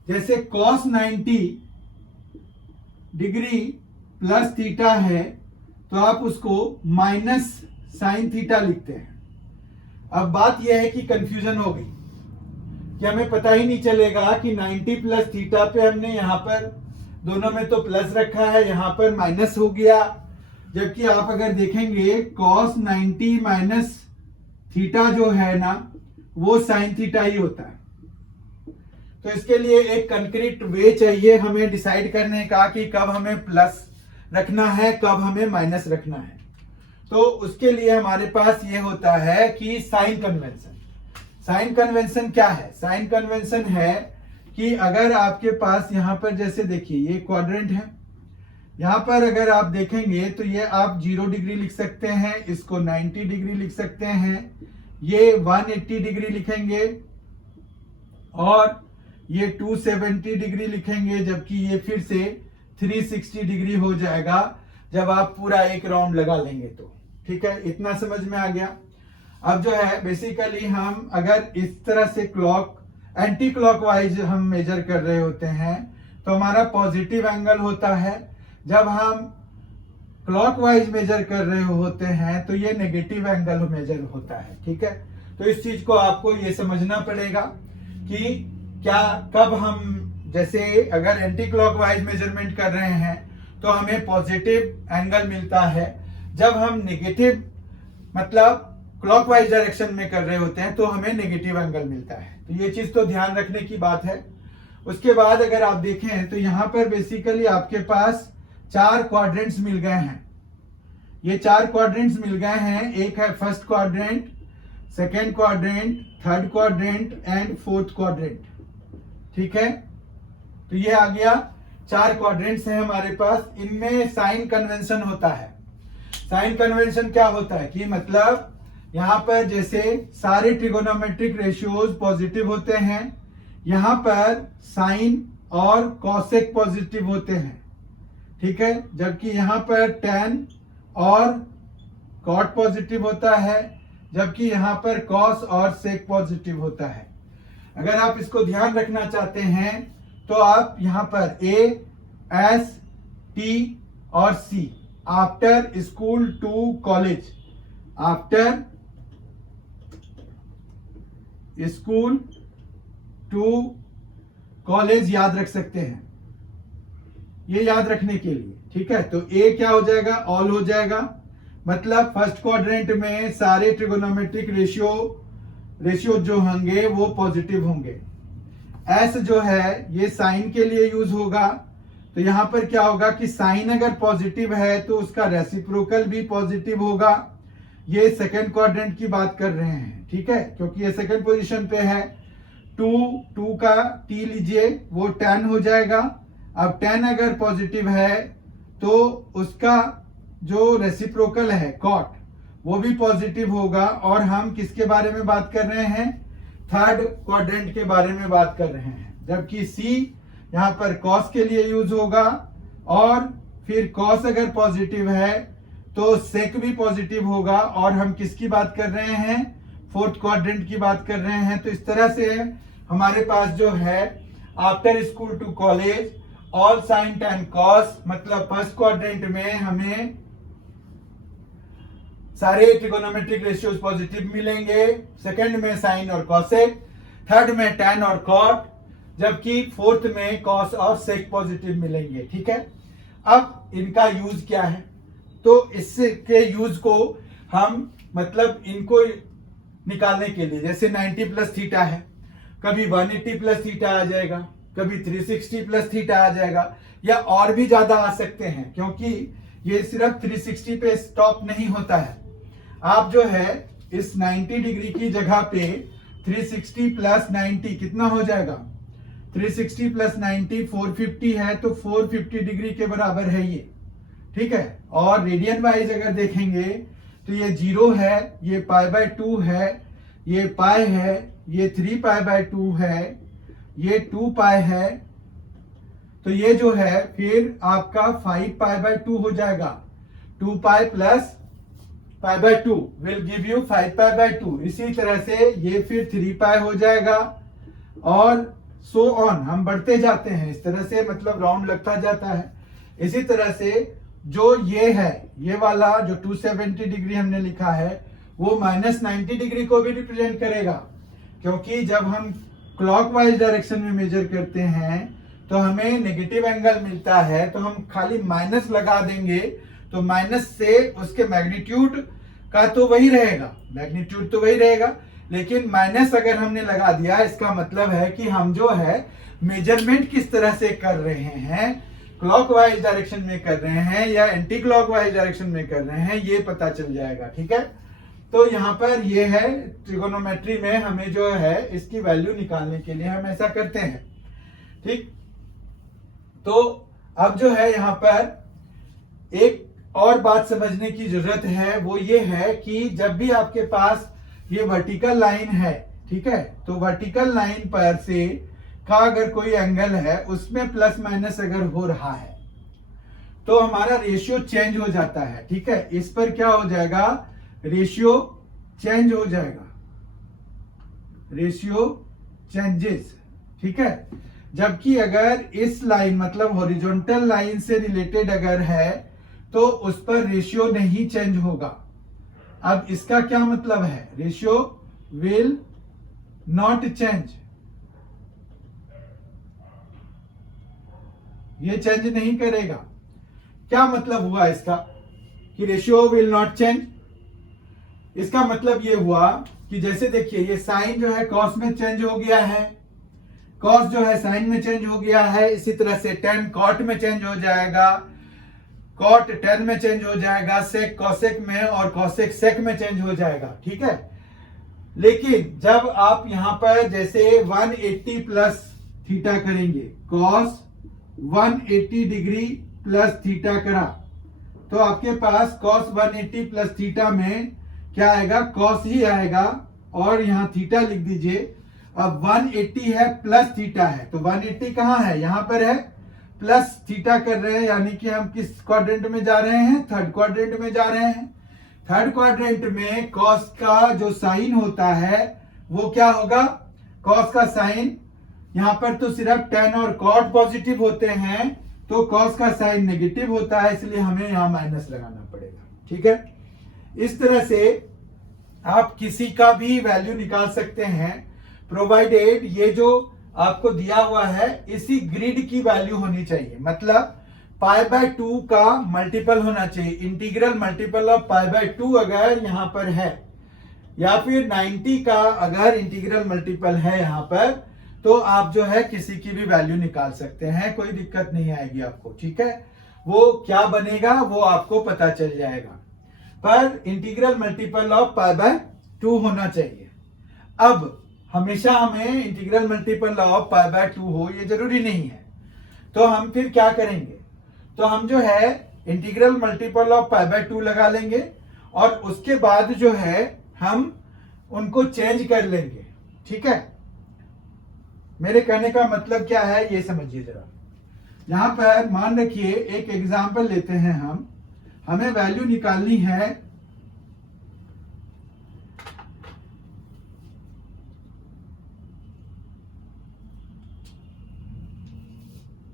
जैसे कॉस 90 डिग्री प्लस थीटा है, तो आप उसको माइनस साइन थीटा लिखते हैं। अब बात यह है कि कंफ्यूजन हो गई कि हमें पता ही नहीं चलेगा कि 90 प्लस थीटा पे हमने यहाँ पर दोनों में तो प्लस रखा है, यहाँ पर माइनस हो गया। जबकि आप अगर देखेंगे कॉस 90 माइनस थीटा जो है ना, वो साइन थीटा ही होता है। तो इसके लिए एक कंक्रीट वे चाहिए हमें डिसाइड करने का कि कब हमें प्लस रखना है, कब हमें माइनस रखना है। तो उसके लिए हमारे पास ये होता है कि साइन कन्वेंशन। साइन कन्वेंशन क्या है, साइन कन्वेंशन है कि अगर आपके पास यहां पर जैसे देखिए ये क्वाड्रेंट है, यहां पर अगर आप देखेंगे तो ये आप 0 डिग्री लिख सकते हैं, इसको 90 डिग्री लिख सकते हैं, ये 180 डिग्री लिखेंगे और ये 270 डिग्री लिखेंगे, जबकि ये फिर से 360 डिग्री हो जाएगा जब आप पूरा एक राउंड लगा लेंगे तो, ठीक है। इतना समझ में आ गया। अब जो है बेसिकली हम अगर इस तरह से एंटी क्लॉकवाइज हम मेजर कर रहे होते हैं तो हमारा पॉजिटिव एंगल होता है। जब हम क्लॉकवाइज मेजर कर रहे होते हैं तो ये नेगेटिव एंगल मेजर होता है, ठीक है। तो इस चीज को आपको ये समझना पड़ेगा कि क्या कब हम जैसे अगर एंटी क्लॉकवाइज मेजरमेंट कर रहे हैं तो हमें पॉजिटिव एंगल मिलता है, जब हम नेगेटिव मतलब क्लॉकवाइज डायरेक्शन में कर रहे होते हैं तो हमें नेगेटिव एंगल मिलता है। तो ये चीज तो ध्यान रखने की बात है। उसके बाद अगर आप देखें तो यहां पर बेसिकली आपके पास 4 क्वाड्रेंट्स मिल गए हैं। ये 4 क्वाड्रेंट्स मिल गए हैं, एक है first quadrant, second quadrant, third quadrant and fourth quadrant, ठीक है। तो ये आ गया 4 क्वाड्रेंट्स हैं हमारे पास, इनमें साइन कन्वेंशन होता है। साइन कन्वेंशन क्या होता है कि मतलब यहां पर जैसे सारे ट्रिगोनोमेट्रिक रेशियोज पॉजिटिव होते हैं, यहां पर साइन और कॉसेक पॉजिटिव होते हैं, ठीक है, जबकि यहां पर tan और कॉट पॉजिटिव होता है, जबकि यहां पर कॉस और सेक पॉजिटिव होता है। अगर आप इसको ध्यान रखना चाहते हैं तो आप यहां पर A, S, T और C after school to college, after school to college याद रख सकते हैं, ये याद रखने के लिए, ठीक है। तो ए क्या हो जाएगा, ऑल हो जाएगा, मतलब फर्स्ट क्वाड्रेंट में सारे ट्रिगोनोमेट्रिक रेशियो जो होंगे वो पॉजिटिव होंगे। एस जो है ये साइन के लिए यूज होगा, तो यहां पर क्या होगा कि साइन अगर पॉजिटिव है तो उसका रेसिप्रोकल भी पॉजिटिव होगा। ये सेकंड क्वाड्रेंट की बात कर रहे हैं, ठीक है, क्योंकि ये सेकंड पोजीशन पे है। टू का टी लीजिए, वो tan हो जाएगा। अब tan अगर पॉजिटिव है तो उसका जो रेसिप्रोकल है कॉट वो भी पॉजिटिव होगा। और हम किसके बारे में बात कर रहे हैं, थर्ड क्वाड्रेंट के बारे में बात कर रहे हैं, जबकि सी यहां पर कॉस के लिए यूज होगा। और फिर कॉस अगर पॉजिटिव है तो सेक भी पॉजिटिव होगा। और हम किसकी बात कर रहे हैं, फोर्थ क्वाड्रेंट की बात कर रहे हैं। तो इस तरह से हमारे पास जो है after school to college all sine tan cos, मतलब फर्स्ट क्वाड्रेंट में हमें सारे ट्रिगोनोमेट्रिक रेशियोज पॉजिटिव मिलेंगे, सेकंड में साइन और कॉसेक, थर्ड में tan और कॉट, जबकि फोर्थ में कॉस और सेक पॉजिटिव मिलेंगे, ठीक है। अब इनका यूज क्या है, तो इसके यूज को हम मतलब इनको निकालने के लिए, जैसे 90 प्लस थीटा है, कभी 180 प्लस थीटा आ जाएगा, कभी 360 प्लस थीटा आ जाएगा, या और भी ज्यादा आ सकते हैं, क्योंकि ये सिर्फ 360 पे स्टॉप नहीं होता है। आप जो है इस 90 डिग्री की जगह पे 360 प्लस 90 कितना हो जाएगा, 360 प्लस 90 450 है, तो 450 डिग्री के बराबर है ये, ठीक है। और रेडियन वाइज अगर देखेंगे तो ये 0 है, ये π/2 है, ये पाई है, ये 3π/2 है, ये 2π है, तो ये जो है फिर आपका 5π/2 हो जाएगा। 2π प्लस π/2 विल गिव यू 5π/2। इसी तरह से ये फिर 3π हो जाएगा, और सो ऑन, हम बढ़ते जाते हैं इस तरह से, मतलब राउंड लगता जाता है। इसी तरह से जो ये है, ये वाला जो 270 डिग्री हमने लिखा है वो -90 डिग्री को भी रिप्रेजेंट करेगा, क्योंकि जब हम क्लॉकवाइज डायरेक्शन में मेजर करते हैं तो हमें नेगेटिव एंगल मिलता है, तो हम खाली माइनस लगा देंगे तो माइनस से उसके मैग्नीट्यूड का तो वही रहेगा, मैग्नीट्यूड तो वही रहेगा, लेकिन माइनस अगर हमने लगा दिया इसका मतलब है कि हम जो है मेजरमेंट किस तरह से कर रहे हैं, क्लॉकवाइज डायरेक्शन में कर रहे हैं या एंटी क्लॉकवाइज डायरेक्शन में कर रहे हैं, ये पता चल जाएगा, ठीक है। तो यहाँ पर ये है ट्रिगोनोमेट्री में हमें जो है इसकी वैल्यू निकालने के लिए हम ऐसा करते हैं, ठीक। तो अब जो है यहाँ पर एक और बात समझने की जरूरत है, वो ये है कि जब भी आपके पास ये वर्टिकल लाइन है, ठीक है, तो वर्टिकल लाइन पर से का अगर कोई एंगल है उसमें प्लस माइनस अगर हो रहा है तो हमारा रेशियो चेंज हो जाता है, ठीक है। इस पर क्या हो जाएगा, रेशियो चेंज हो जाएगा, रेशियो चेंजेस, ठीक है। जबकि अगर इस लाइन मतलब हॉरिजॉन्टल लाइन से रिलेटेड अगर है तो उस पर रेशियो नहीं चेंज होगा। अब इसका क्या मतलब है, रेशियो विल नॉट चेंज, ये चेंज नहीं करेगा। क्या मतलब हुआ इसका कि रेशियो विल नॉट चेंज, इसका मतलब ये हुआ कि जैसे देखिए ये साइन जो है कॉस में चेंज हो गया है, कॉस जो है साइन में चेंज हो गया है, इसी तरह से tan कॉट में चेंज हो जाएगा, कॉट tan में चेंज हो जाएगा, सेक कॉसेक में, और कॉसेक सेक में चेंज हो जाएगा, ठीक है। लेकिन जब आप यहां पर जैसे 180 प्लस थीटा करेंगे, कॉस 180 डिग्री प्लस थीटा करा, तो आपके पास cos 180 प्लस थीटा में क्या आएगा, cos ही आएगा, और यहाँ थीटा लिख दीजिए। अब 180 है प्लस थीटा है, तो 180 कहाँ है, यहाँ पर है, प्लस थीटा कर रहे हैं, यानी कि हम किस क्वाड्रेंट में जा रहे हैं, थर्ड क्वाड्रेंट में जा रहे हैं। थर्ड क्वाड्रेंट में cos का जो साइन होता है वो क्या होगा, cos का साइन, यहाँ पर तो सिर्फ tan और cot पॉजिटिव होते हैं, तो cos का साइन नेगेटिव होता है, इसलिए हमें यहाँ माइनस लगाना पड़ेगा। ठीक है, इस तरह से आप किसी का भी वैल्यू निकाल सकते हैं, प्रोवाइडेड ये जो आपको दिया हुआ है इसी ग्रिड की वैल्यू होनी चाहिए, मतलब π/2 का मल्टीपल होना चाहिए, इंटीग्रल मल्टीपल ऑफ π/2 अगर यहाँ पर है, या फिर 90 का अगर इंटीग्रल मल्टीपल है यहाँ पर, तो आप जो है किसी की भी वैल्यू निकाल सकते हैं, कोई दिक्कत नहीं आएगी आपको। ठीक है, वो क्या बनेगा वो आपको पता चल जाएगा, पर इंटीग्रल मल्टीपल ऑफ π/2 होना चाहिए। अब हमेशा हमें इंटीग्रल मल्टीपल ऑफ π/2 हो ये जरूरी नहीं है, तो हम फिर क्या करेंगे, तो हम जो है इंटीग्रल मल्टीपल ऑफ π/2 लगा लेंगे, और उसके बाद जो है हम उनको चेंज कर लेंगे। ठीक है, मेरे कहने का मतलब क्या है ये समझिए जरा। यहां पर मान रखिए एक एग्जांपल लेते हैं, हमें वैल्यू निकालनी है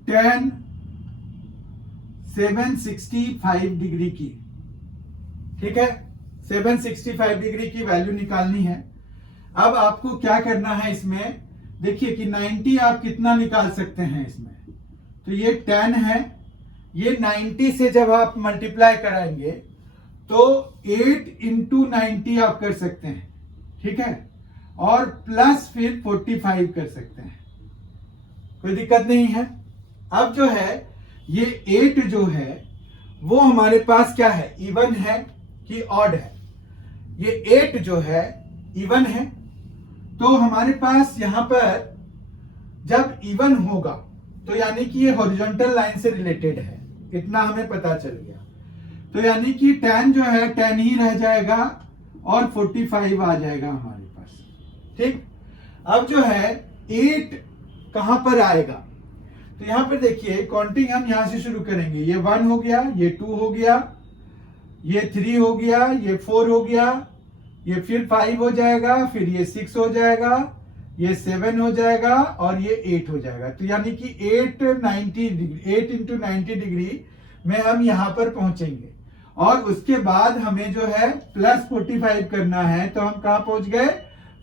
tan 765 डिग्री की। ठीक है, 765 डिग्री की वैल्यू निकालनी है। अब आपको क्या करना है, इसमें देखिए कि 90 आप कितना निकाल सकते हैं इसमें, तो ये tan है, ये 90 से जब आप मल्टीप्लाई कराएंगे तो 8 इंटू 90 आप कर सकते हैं। ठीक है, और प्लस फिर 45 कर सकते हैं, कोई दिक्कत नहीं है। अब जो है ये 8 जो है वो हमारे पास क्या है, इवन है कि ऑड है, ये 8 जो है इवन है, तो हमारे पास यहां पर जब इवन होगा तो यानी कि ये हॉरिजॉन्टल लाइन से रिलेटेड है, इतना हमें पता चल गया। तो यानी कि tan जो है tan ही रह जाएगा और 45 आ जाएगा हमारे पास। ठीक, अब जो है 8 कहां पर आएगा, तो यहां पर देखिए काउंटिंग हम यहां से शुरू करेंगे, ये 1 हो गया, ये 2 हो गया, ये 3 हो गया, ये 4 हो गया, ये फिर 5 हो जाएगा, फिर ये 6 हो जाएगा, ये 7 हो जाएगा, और ये 8 हो जाएगा। तो यानी कि 8 इंटू 90 डिग्री में हम यहां पर पहुंचेंगे, और उसके बाद हमें जो है प्लस 45 करना है, तो हम कहां पहुंच गए,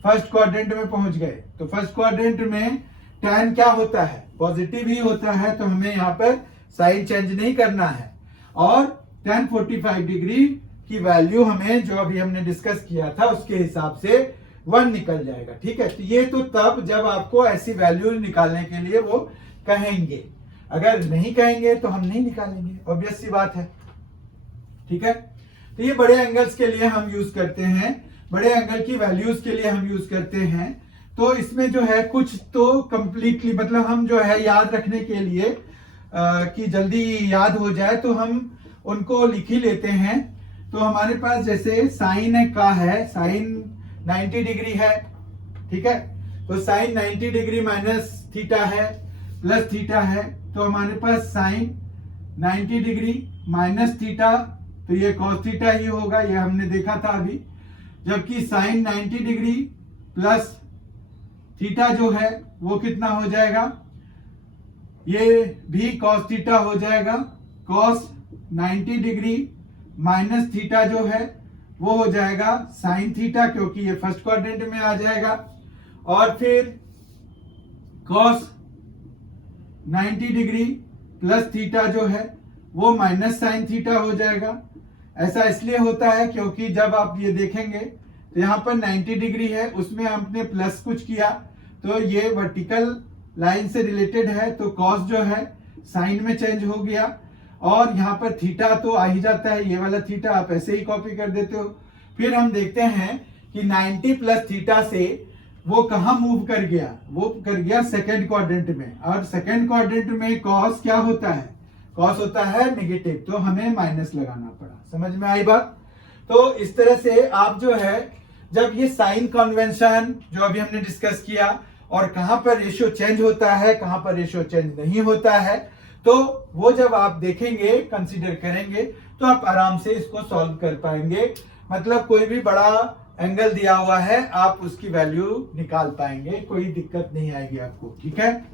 फर्स्ट क्वाड्रेंट में पहुंच गए। तो फर्स्ट क्वाड्रेंट में tan क्या होता है, पॉजिटिव ही होता है, तो हमें यहाँ पर साइन चेंज नहीं करना है, और tan 45 डिग्री की वैल्यू हमें जो अभी हमने डिस्कस किया था उसके हिसाब से 1 निकल जाएगा। ठीक है, तो ये तो तब जब आपको ऐसी वैल्यू निकालने के लिए वो कहेंगे, अगर नहीं कहेंगे तो हम नहीं निकालेंगे, ऑब्वियस सी बात है। ठीक है, तो ये बड़े एंगल्स के लिए हम यूज करते हैं, बड़े एंगल की वैल्यूज के लिए हम यूज करते हैं। तो इसमें जो है कुछ तो कंप्लीटली मतलब हम जो है याद रखने के लिए कि जल्दी याद हो जाए तो हम उनको लिख ही लेते हैं। तो हमारे पास जैसे साइन का है, साइन 90 डिग्री है। ठीक है, तो साइन 90 डिग्री माइनस थीटा है प्लस थीटा है, तो हमारे पास साइन 90 डिग्री माइनस थीटा, तो ये कॉस थीटा ही होगा, ये हमने देखा था अभी। जबकि साइन 90 डिग्री प्लस थीटा जो है वो कितना हो जाएगा, ये भी कॉस थीटा हो जाएगा। कॉस 90 डिग्री माइनस थीटा जो है वो हो जाएगा साइन थीटा, क्योंकि ये फर्स्ट क्वाड्रेंट में आ जाएगा। और फिर कॉस 90 डिग्री प्लस थीटा जो है वो माइनस साइन थीटा हो जाएगा। ऐसा इसलिए होता है क्योंकि जब आप ये देखेंगे तो यहाँ पर 90 डिग्री है, उसमें हमने प्लस कुछ किया, तो ये वर्टिकल लाइन से रिलेटेड है, तो कॉस जो है साइन में चेंज हो गया, और यहाँ पर थीटा तो आ ही जाता है, ये वाला थीटा आप ऐसे ही कॉपी कर देते हो। फिर हम देखते हैं कि 90 प्लस थीटा से वो कहाँ मूव कर गया, वो कर गया सेकेंड क्वाड्रेंट में, और सेकेंड क्वाड्रेंट में कॉस क्या होता है, कॉस होता है नेगेटिव, तो हमें माइनस लगाना पड़ा। समझ में आई बात? तो इस तरह से आप जो है जब ये साइन कन्वेंशन जो अभी हमने डिस्कस किया और कहां पर रेशियो चेंज होता है, कहां पर रेशियो चेंज नहीं होता है, तो वो जब आप देखेंगे, कंसीडर करेंगे, तो आप आराम से इसको सॉल्व कर पाएंगे। मतलब कोई भी बड़ा एंगल दिया हुआ है, आप उसकी वैल्यू निकाल पाएंगे, कोई दिक्कत नहीं आएगी आपको। ठीक है,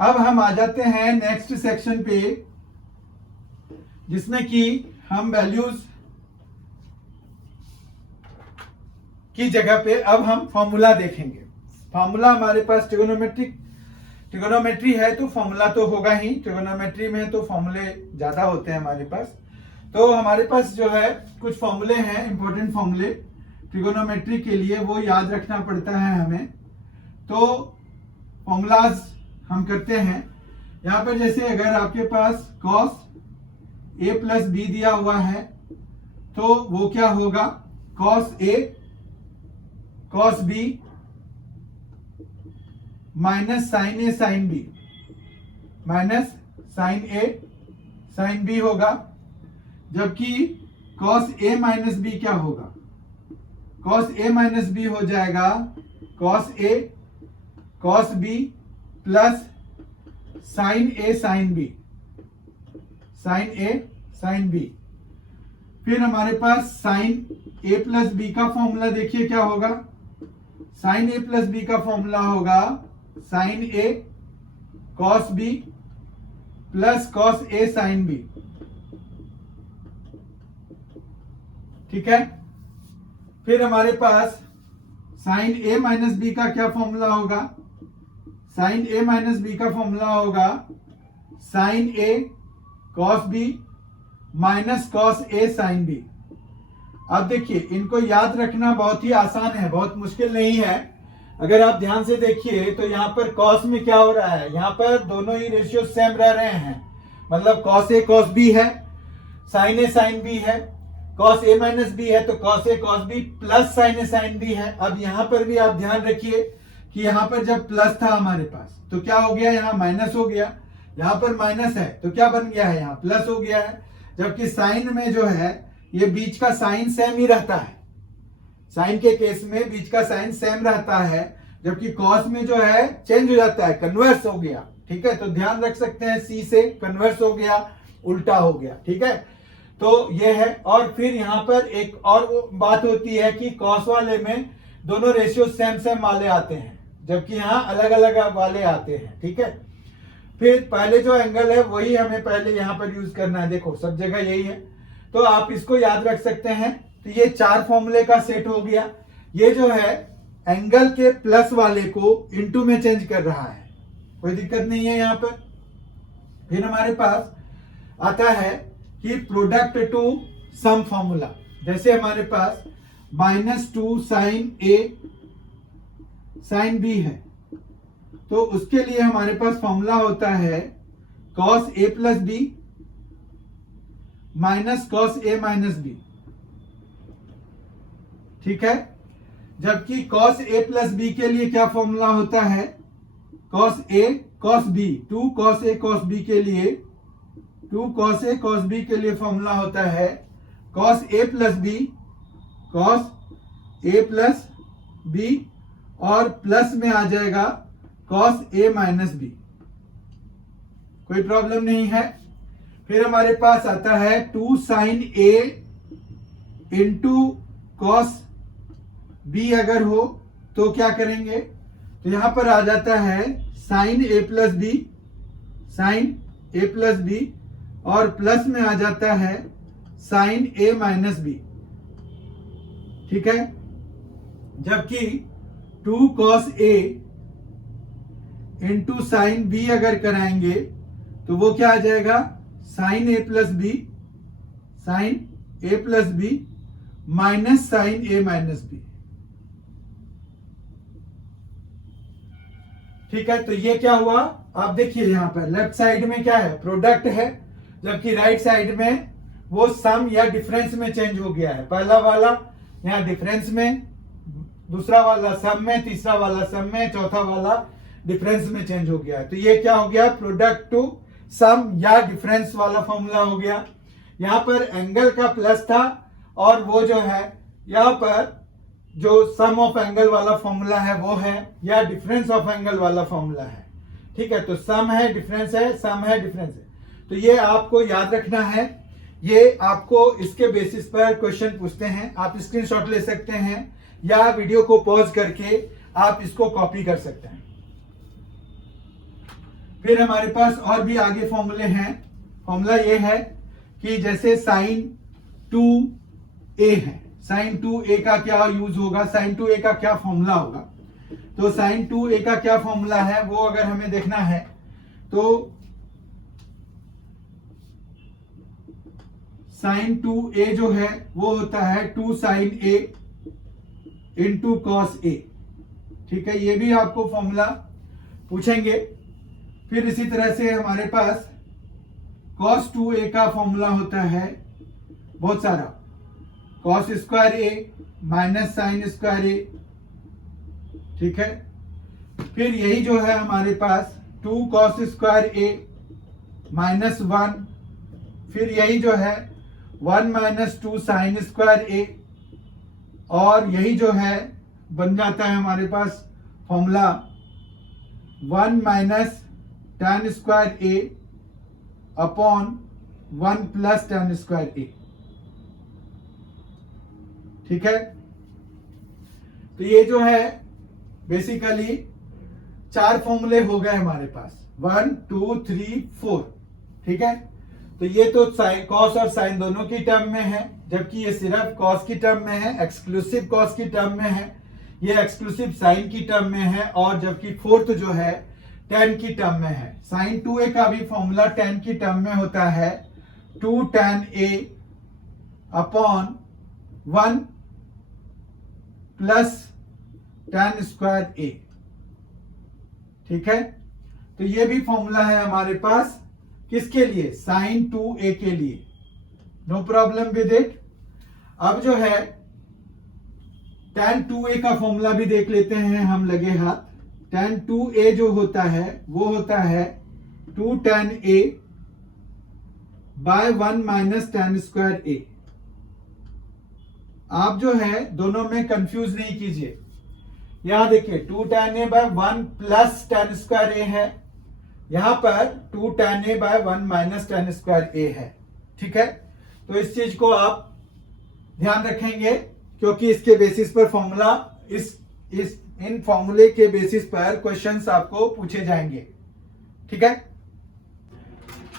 अब हम आ जाते हैं नेक्स्ट सेक्शन पे, जिसमें कि हम वैल्यूज की जगह पे अब हम फॉर्मूला देखेंगे। फॉर्मूला हमारे पास ट्रिगोनोमेट्री है तो फॉर्मूला तो होगा ही, ट्रिगोनोमेट्री में तो फॉर्मूले ज्यादा होते हैं हमारे पास। तो हमारे पास जो है कुछ फॉर्मूले हैं, इंपॉर्टेंट फॉर्मूले ट्रिगोनोमेट्री के लिए, वो याद रखना पड़ता है हमें। तो फॉर्मूलाज हम करते हैं यहाँ पर। जैसे अगर आपके पास cos a प्लस बी दिया हुआ है, तो वो क्या होगा, cos a cos b minus sine A sine B, minus sine A sine B होगा। जबकि cos a माइनस बी क्या होगा, cos a माइनस बी हो जाएगा cos a cos b plus sine A sine B, sine A sine B. फिर हमारे पास sine a plus B का फॉर्मूला देखिए क्या होगा, साइन a प्लस बी का फॉर्मूला होगा sine a cos b plus cos a sine b। ठीक है, फिर हमारे पास साइन a माइनस बी का क्या फॉर्मूला होगा, साइन a माइनस बी का फॉर्मूला होगा sine a cos b minus cos a sine b। अब देखिए, इनको याद रखना बहुत ही आसान है, बहुत मुश्किल नहीं है। अगर आप ध्यान से देखिए तो यहाँ पर cos में क्या हो रहा है, यहाँ पर दोनों ही रेशियो सेम रह रहे हैं। मतलब cos a cos b है, sin a sin b है, cos a माइनस b है तो cos a cos b plus sin a sin b है। अब यहाँ पर भी आप ध्यान रखिए कि यहाँ पर जब प्लस था हमारे पास तो क्या हो गया, यहाँ माइनस हो गया। यहाँ पर माइनस है तो क्या बन गया है, यहाँ प्लस हो गया है। जबकि साइन में जो है ये बीच का साइन सेम ही रहता है, साइन के केस में बीच का साइन सेम रहता है, जबकि कॉस में जो है चेंज हो जाता है, कन्वर्स हो गया। ठीक है, तो ध्यान रख सकते हैं, सी से कन्वर्स हो गया, उल्टा हो गया। ठीक है, तो ये है। और फिर यहाँ पर एक और बात होती है कि कॉस वाले में दोनों रेशियो सेम सेम वाले आते हैं, जबकि यहाँ अलग अलग वाले आते हैं। ठीक है, फिर पहले जो एंगल है वही हमें पहले यहाँ पर यूज करना है। देखो सब जगह यही है, तो आप इसको याद रख सकते हैं। तो ये 4 फॉर्मूले का सेट हो गया। ये जो है एंगल के प्लस वाले को इनटू में चेंज कर रहा है, कोई दिक्कत नहीं है यहाँ पर। फिर हमारे पास आता है कि प्रोडक्ट टू सम फॉर्मूला। जैसे हमारे पास -2 साइन ए साइन बी है, तो उसके लिए हमारे पास फॉर्मूला होता है cos a plus B minus cos a minus B. ठीक है, जबकि cos a प्लस बी के लिए क्या फॉर्मूला होता है, cos a cos b, 2 cos a cos b के लिए 2 cos a cos b के लिए फॉर्मूला होता है cos a plus B cos a plus b, और प्लस में आ जाएगा cos a माइनस बी। कोई प्रॉब्लम नहीं है। फिर हमारे पास आता है 2 sine a into cos b अगर हो तो क्या करेंगे, तो यहां पर आ जाता है sine a plus B, sine a plus B, और प्लस में आ जाता है साइन a माइनस बी। ठीक है, जबकि 2 cos a into sine b अगर कराएंगे तो वो क्या आ जाएगा, sine a plus B, sine a plus B minus sine a minus B. ठीक है, तो ये क्या हुआ, आप देखिए यहाँ पर लेफ्ट साइड में क्या है, प्रोडक्ट है, जबकि राइट साइड में वो सम या डिफरेंस में चेंज हो गया है। पहला वाला यहाँ डिफरेंस में, दूसरा वाला सम में, तीसरा वाला सम में, चौथा वाला डिफरेंस में चेंज हो गया है। तो ये क्या हो गया, प्रोडक्ट टू सम या डिफरेंस वाला फॉर्मूला हो गया। यहाँ पर एंगल का प्लस था और वो जो है यहाँ पर जो सम ऑफ एंगल वाला फॉर्मूला है वो है, या डिफरेंस ऑफ एंगल वाला फॉर्मूला है। ठीक है, तो सम है, डिफरेंस है, सम है, डिफरेंस है। तो ये आपको याद रखना है। ये आपको इसके बेसिस पर क्वेश्चन पूछते हैं। आप स्क्रीनशॉट ले सकते हैं या वीडियो को पॉज करके आप इसको कॉपी कर सकते हैं। फिर हमारे पास और भी आगे फॉर्मूले हैं। फॉर्मूला ये है कि जैसे साइन 2a है, साइन 2a का क्या यूज होगा, साइन 2a का क्या फॉर्मूला होगा। तो साइन 2a का क्या फॉर्मूला है वो अगर हमें देखना है तो साइन 2a जो है वो होता है 2 sine a into cos a। ठीक है, ये भी आपको फॉर्मूला पूछेंगे। फिर इसी तरह से हमारे पास cos 2a का फॉर्मूला होता है बहुत सारा, cos square a minus sine square a। ठीक है, फिर यही जो है हमारे पास 2 cos स्क्वायर a माइनस 1, फिर यही जो है 1 माइनस 2 साइन स्क्वायर a, और यही जो है बन जाता है हमारे पास formula 1 minus tan square a upon 1 plus tan square a। ठीक है, तो ये जो है बेसिकली 4 फॉर्मूले हो गए हमारे पास, 1 2 3 4। ठीक है, तो ये तो साइन कॉस और साइन दोनों की टर्म में है, जबकि ये सिर्फ कॉस की टर्म में है, एक्सक्लूसिव कॉस की टर्म में है, ये एक्सक्लूसिव साइन की टर्म में है, और जबकि फोर्थ जो है tan की टर्म में है। साइन 2a का भी फॉर्मूला tan की टर्म में होता है 2 tan a upon 1 plus tan square a। ठीक है, तो ये भी फॉर्मूला है हमारे पास किसके लिए, साइन 2a के लिए। No problem with it. अब जो है tan 2a का फॉर्मूला भी देख लेते हैं हम लगे हाथ। tan 2a जो होता है वो होता है 2 tan a by 1 minus tan square a। आप जो है दोनों में कंफ्यूज नहीं कीजिए। यहां देखिए 2 tan a by 1 plus tan square a है, यहां पर 2 tan a by 1 minus tan square a है। ठीक है, तो इस चीज को आप ध्यान रखेंगे क्योंकि इसके बेसिस पर फॉर्मूला इन फॉर्मूले के बेसिस पर क्वेश्चंस आपको पूछे जाएंगे। ठीक है,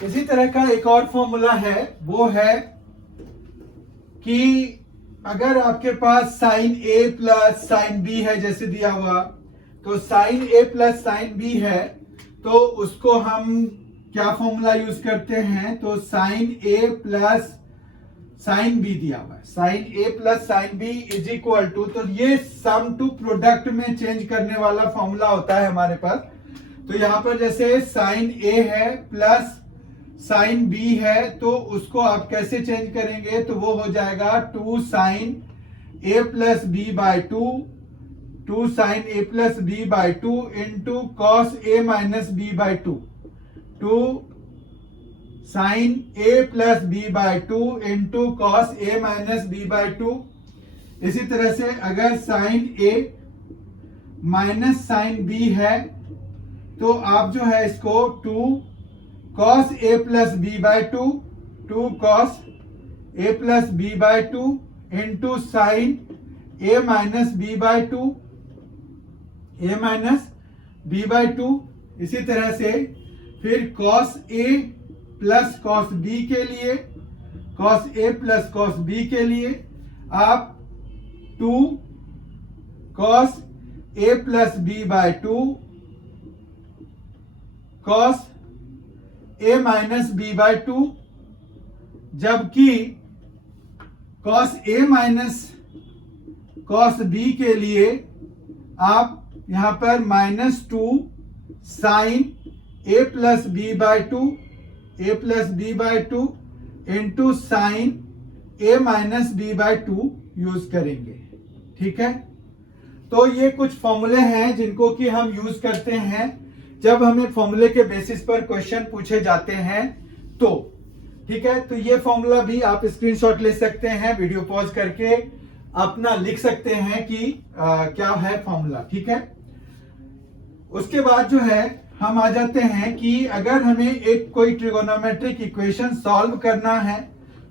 इसी तरह का एक और फॉर्मूला है, वो है कि अगर आपके पास sine a plus sine b है जैसे दिया हुआ, तो sine a plus sine b है तो उसको हम क्या फॉर्मूला यूज करते हैं, तो sine a plus sine B दिया हुआ है, sine A plus sine B is equal to, तो ये सम टू प्रोडक्ट में चेंज करने वाला फॉर्मूला होता है हमारे पास। तो यहां पर जैसे साइन ए है प्लस साइन बी है, तो उसको आप कैसे चेंज करेंगे, तो वो हो जाएगा 2 sine A plus B by 2 sine A plus B by 2 into cos A minus B by 2 sine a plus B by 2 into cos a minus B by 2। इसी तरह से अगर sine a minus sine b है तो आप जो है इसको 2 cos a plus B by 2 cos a plus B by 2 into sine a minus B by 2 इसी तरह से फिर cos a plus cos B के लिए, cos A plus cos B के लिए आप 2 cos A plus B by 2 cos A minus B by 2, जबकि cos A minus cos B के लिए आप यहां पर -2 sine A plus B by 2 into sine A minus B by 2 use करेंगे। ठीक है, तो ये कुछ फॉर्मूले हैं जिनको कि हम यूज करते हैं जब हमें फॉर्मूले के बेसिस पर क्वेश्चन पूछे जाते हैं तो ठीक है। तो ये फॉर्मूला भी आप स्क्रीनशॉट ले सकते हैं, वीडियो पॉज करके अपना लिख सकते हैं कि क्या है फॉर्मूला, ठीक है। उसके बाद जो है हम आ जाते हैं कि अगर हमें एक कोई ट्रिगोनोमेट्रिक इक्वेशन सॉल्व करना है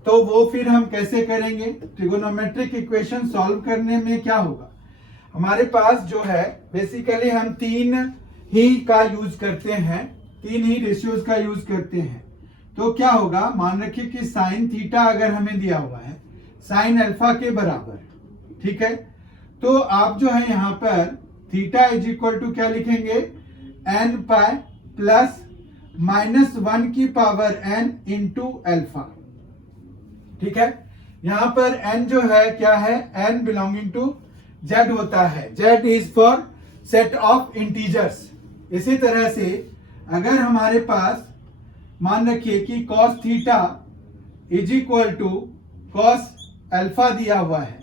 तो वो फिर हम कैसे करेंगे। ट्रिगोनोमेट्रिक इक्वेशन सॉल्व करने में क्या होगा, हमारे पास जो है बेसिकली हम तीन ही का यूज करते हैं, तीन ही रेशियोज का यूज करते हैं। तो क्या होगा, मान रखिए कि साइन थीटा अगर हमें दिया हुआ है साइन अल्फा के बराबर, ठीक है। तो आप जो है यहां पर थीटा इज इक्वल टू क्या लिखेंगे, एन पाई प्लस -1 की पावर एन इंटू अल्फा, ठीक है। यहां पर n जो है क्या है, n बिलोंगिंग टू z होता है, z is for set of integers. इसी तरह से अगर हमारे पास मान रखिए कि cos theta is equal to cos alpha दिया हुआ है,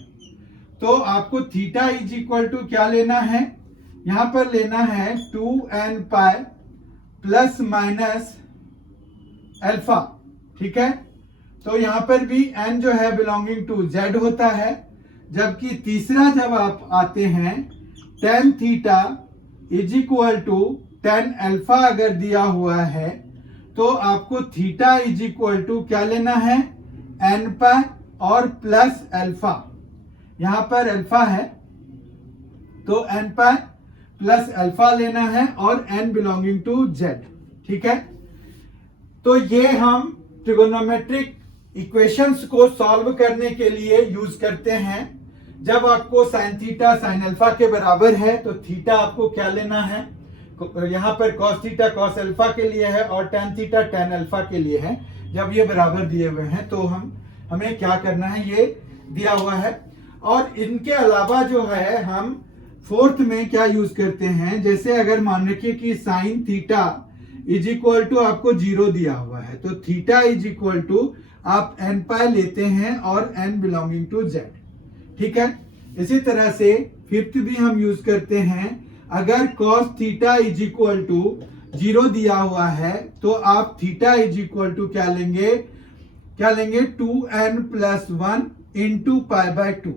तो आपको थीटा इज इक्वल टू क्या लेना है, यहां पर लेना है 2n pi plus minus alpha, ठीक है। तो यहां पर भी n जो है बिलोंगिंग टू z होता है, जबकि तीसरा जब आप आते हैं tan theta is equal to tan alpha अगर दिया हुआ है तो आपको थीटा इज इक्वल टू क्या लेना है, n पाई और प्लस अल्फा, यहां पर अल्फा है तो n पाई प्लस अल्फा लेना है और n बिलोंगिंग टू z, ठीक है। तो ये हम ट्रिगोनोमेट्रिक इक्वेशंस को सॉल्व करने के लिए यूज करते हैं। जब आपको साइन थीटा साइन अल्फा के बराबर है तो थीटा आपको क्या लेना है, यहां पर cos थीटा cos अल्फा के लिए है और tan थीटा tan अल्फा के लिए है। जब ये बराबर दिए हुए हैं तो हमें क्या करना है, ये दिया हुआ है। और इनके अलावा जो है हम फोर्थ में क्या यूज करते हैं, जैसे अगर मान रखिए कि sine theta is equal to आपको 0 दिया हुआ है तो थीटा इज इक्वल टू आप n पाई लेते हैं और n बिलोंगिंग टू z, ठीक है। इसी तरह से फिफ्थ भी हम यूज करते हैं, अगर cos theta is equal to 0 दिया हुआ है तो आप थीटा इज इक्वल टू क्या लेंगे 2n plus 1 into pi by 2।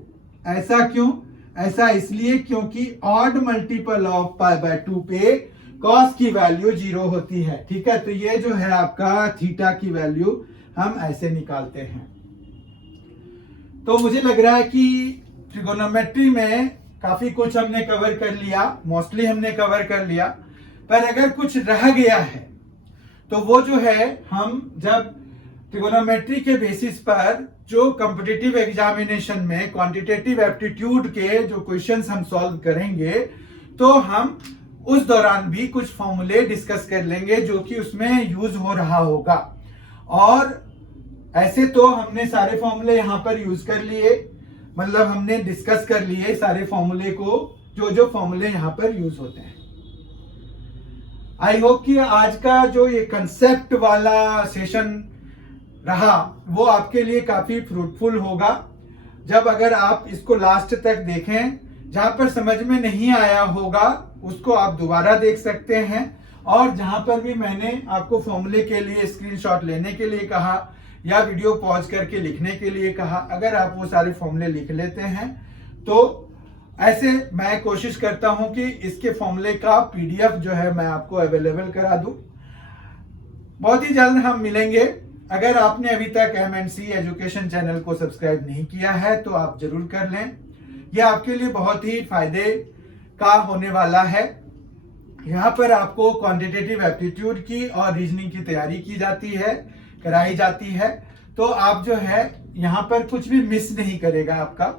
ऐसा क्यों, ऐसा इसलिए क्योंकि odd multiple of pi by 2 पे cos की वैल्यू 0 होती है, ठीक है। तो ये जो है आपका थीटा की वैल्यू हम ऐसे निकालते हैं। तो मुझे लग रहा है कि ट्रिगोनोमेट्री में काफी कुछ हमने कवर कर लिया, मोस्टली हमने कवर कर लिया, पर अगर कुछ रह गया है तो वो जो है हम जब ट्रिगोनोमेट्री के बेसिस पर जो कॉम्पिटिटिव एग्जामिनेशन में क्वांटिटेटिव एप्टीट्यूड के जो क्वेश्चंस हम सॉल्व करेंगे तो हम उस दौरान भी कुछ फॉर्मूले डिस्कस कर लेंगे जो कि उसमें यूज हो रहा होगा। और ऐसे तो हमने सारे फॉर्मूले यहां पर यूज कर लिए, मतलब हमने डिस्कस कर लिए सारे फॉर्मूले को, जो फॉर्मूले यहां पर यूज होते हैं। आई होप कि आज का जो ये कंसेप्ट वाला सेशन रहा वो आपके लिए काफी फ्रूटफुल होगा। जब अगर आप इसको लास्ट तक देखें, जहां पर समझ में नहीं आया होगा उसको आप दोबारा देख सकते हैं, और जहां पर भी मैंने आपको फॉर्मूले के लिए स्क्रीनशॉट लेने के लिए कहा या वीडियो पॉज करके लिखने के लिए कहा, अगर आप वो सारे फॉर्मूले लिख लेते हैं तो ऐसे मैं कोशिश करता हूं कि इसके फॉर्मूले का पीडीएफ जो है मैं आपको अवेलेबल करा दूं। बहुत ही जल्द हम मिलेंगे। अगर आपने अभी तक MNC एजुकेशन चैनल को सब्सक्राइब नहीं किया है तो आप जरूर कर लें, यह आपके लिए बहुत ही फायदे का होने वाला है। यहाँ पर आपको क्वांटिटेटिव एप्टीट्यूड की और रीजनिंग की तैयारी की जाती है, कराई जाती है, तो आप जो है यहाँ पर कुछ भी मिस नहीं करेगा आपका।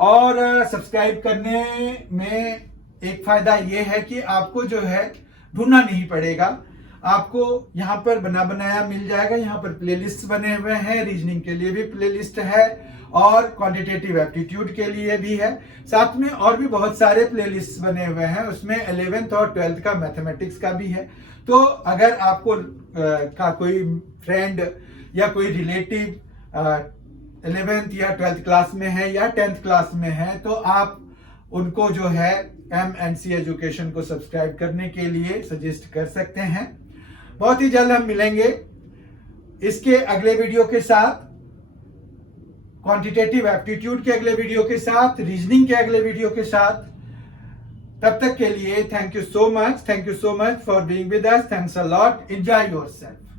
और सब्सक्राइब करने में एक फायदा ये है कि आपको जो है ढूंढना नहीं पड़ेगा, आपको यहाँ पर बना बनाया मिल जाएगा। यहाँ पर प्लेलिस्ट बने हुए हैं, रीजनिंग के लिए भी प्लेलिस्ट है और क्वांटिटेटिव एप्टीट्यूड के लिए भी है, साथ में और भी बहुत सारे प्लेलिस्ट बने हुए हैं, उसमें 11th और 12th का मैथमेटिक्स का भी है। तो अगर आपको का कोई फ्रेंड या कोई रिलेटिव 11th या 12th क्लास में है या 10th क्लास में है तो आप उनको जो है MNC एजुकेशन को सब्सक्राइब करने के लिए सजेस्ट कर सकते हैं। बहुत ही जल्द हम मिलेंगे इसके अगले वीडियो के साथ, क्वांटिटेटिव एप्टीट्यूड के अगले वीडियो के साथ, रीजनिंग के अगले वीडियो के साथ। तब तक के लिए thank you so much for being with us. Thanks a lot. Enjoy yourself.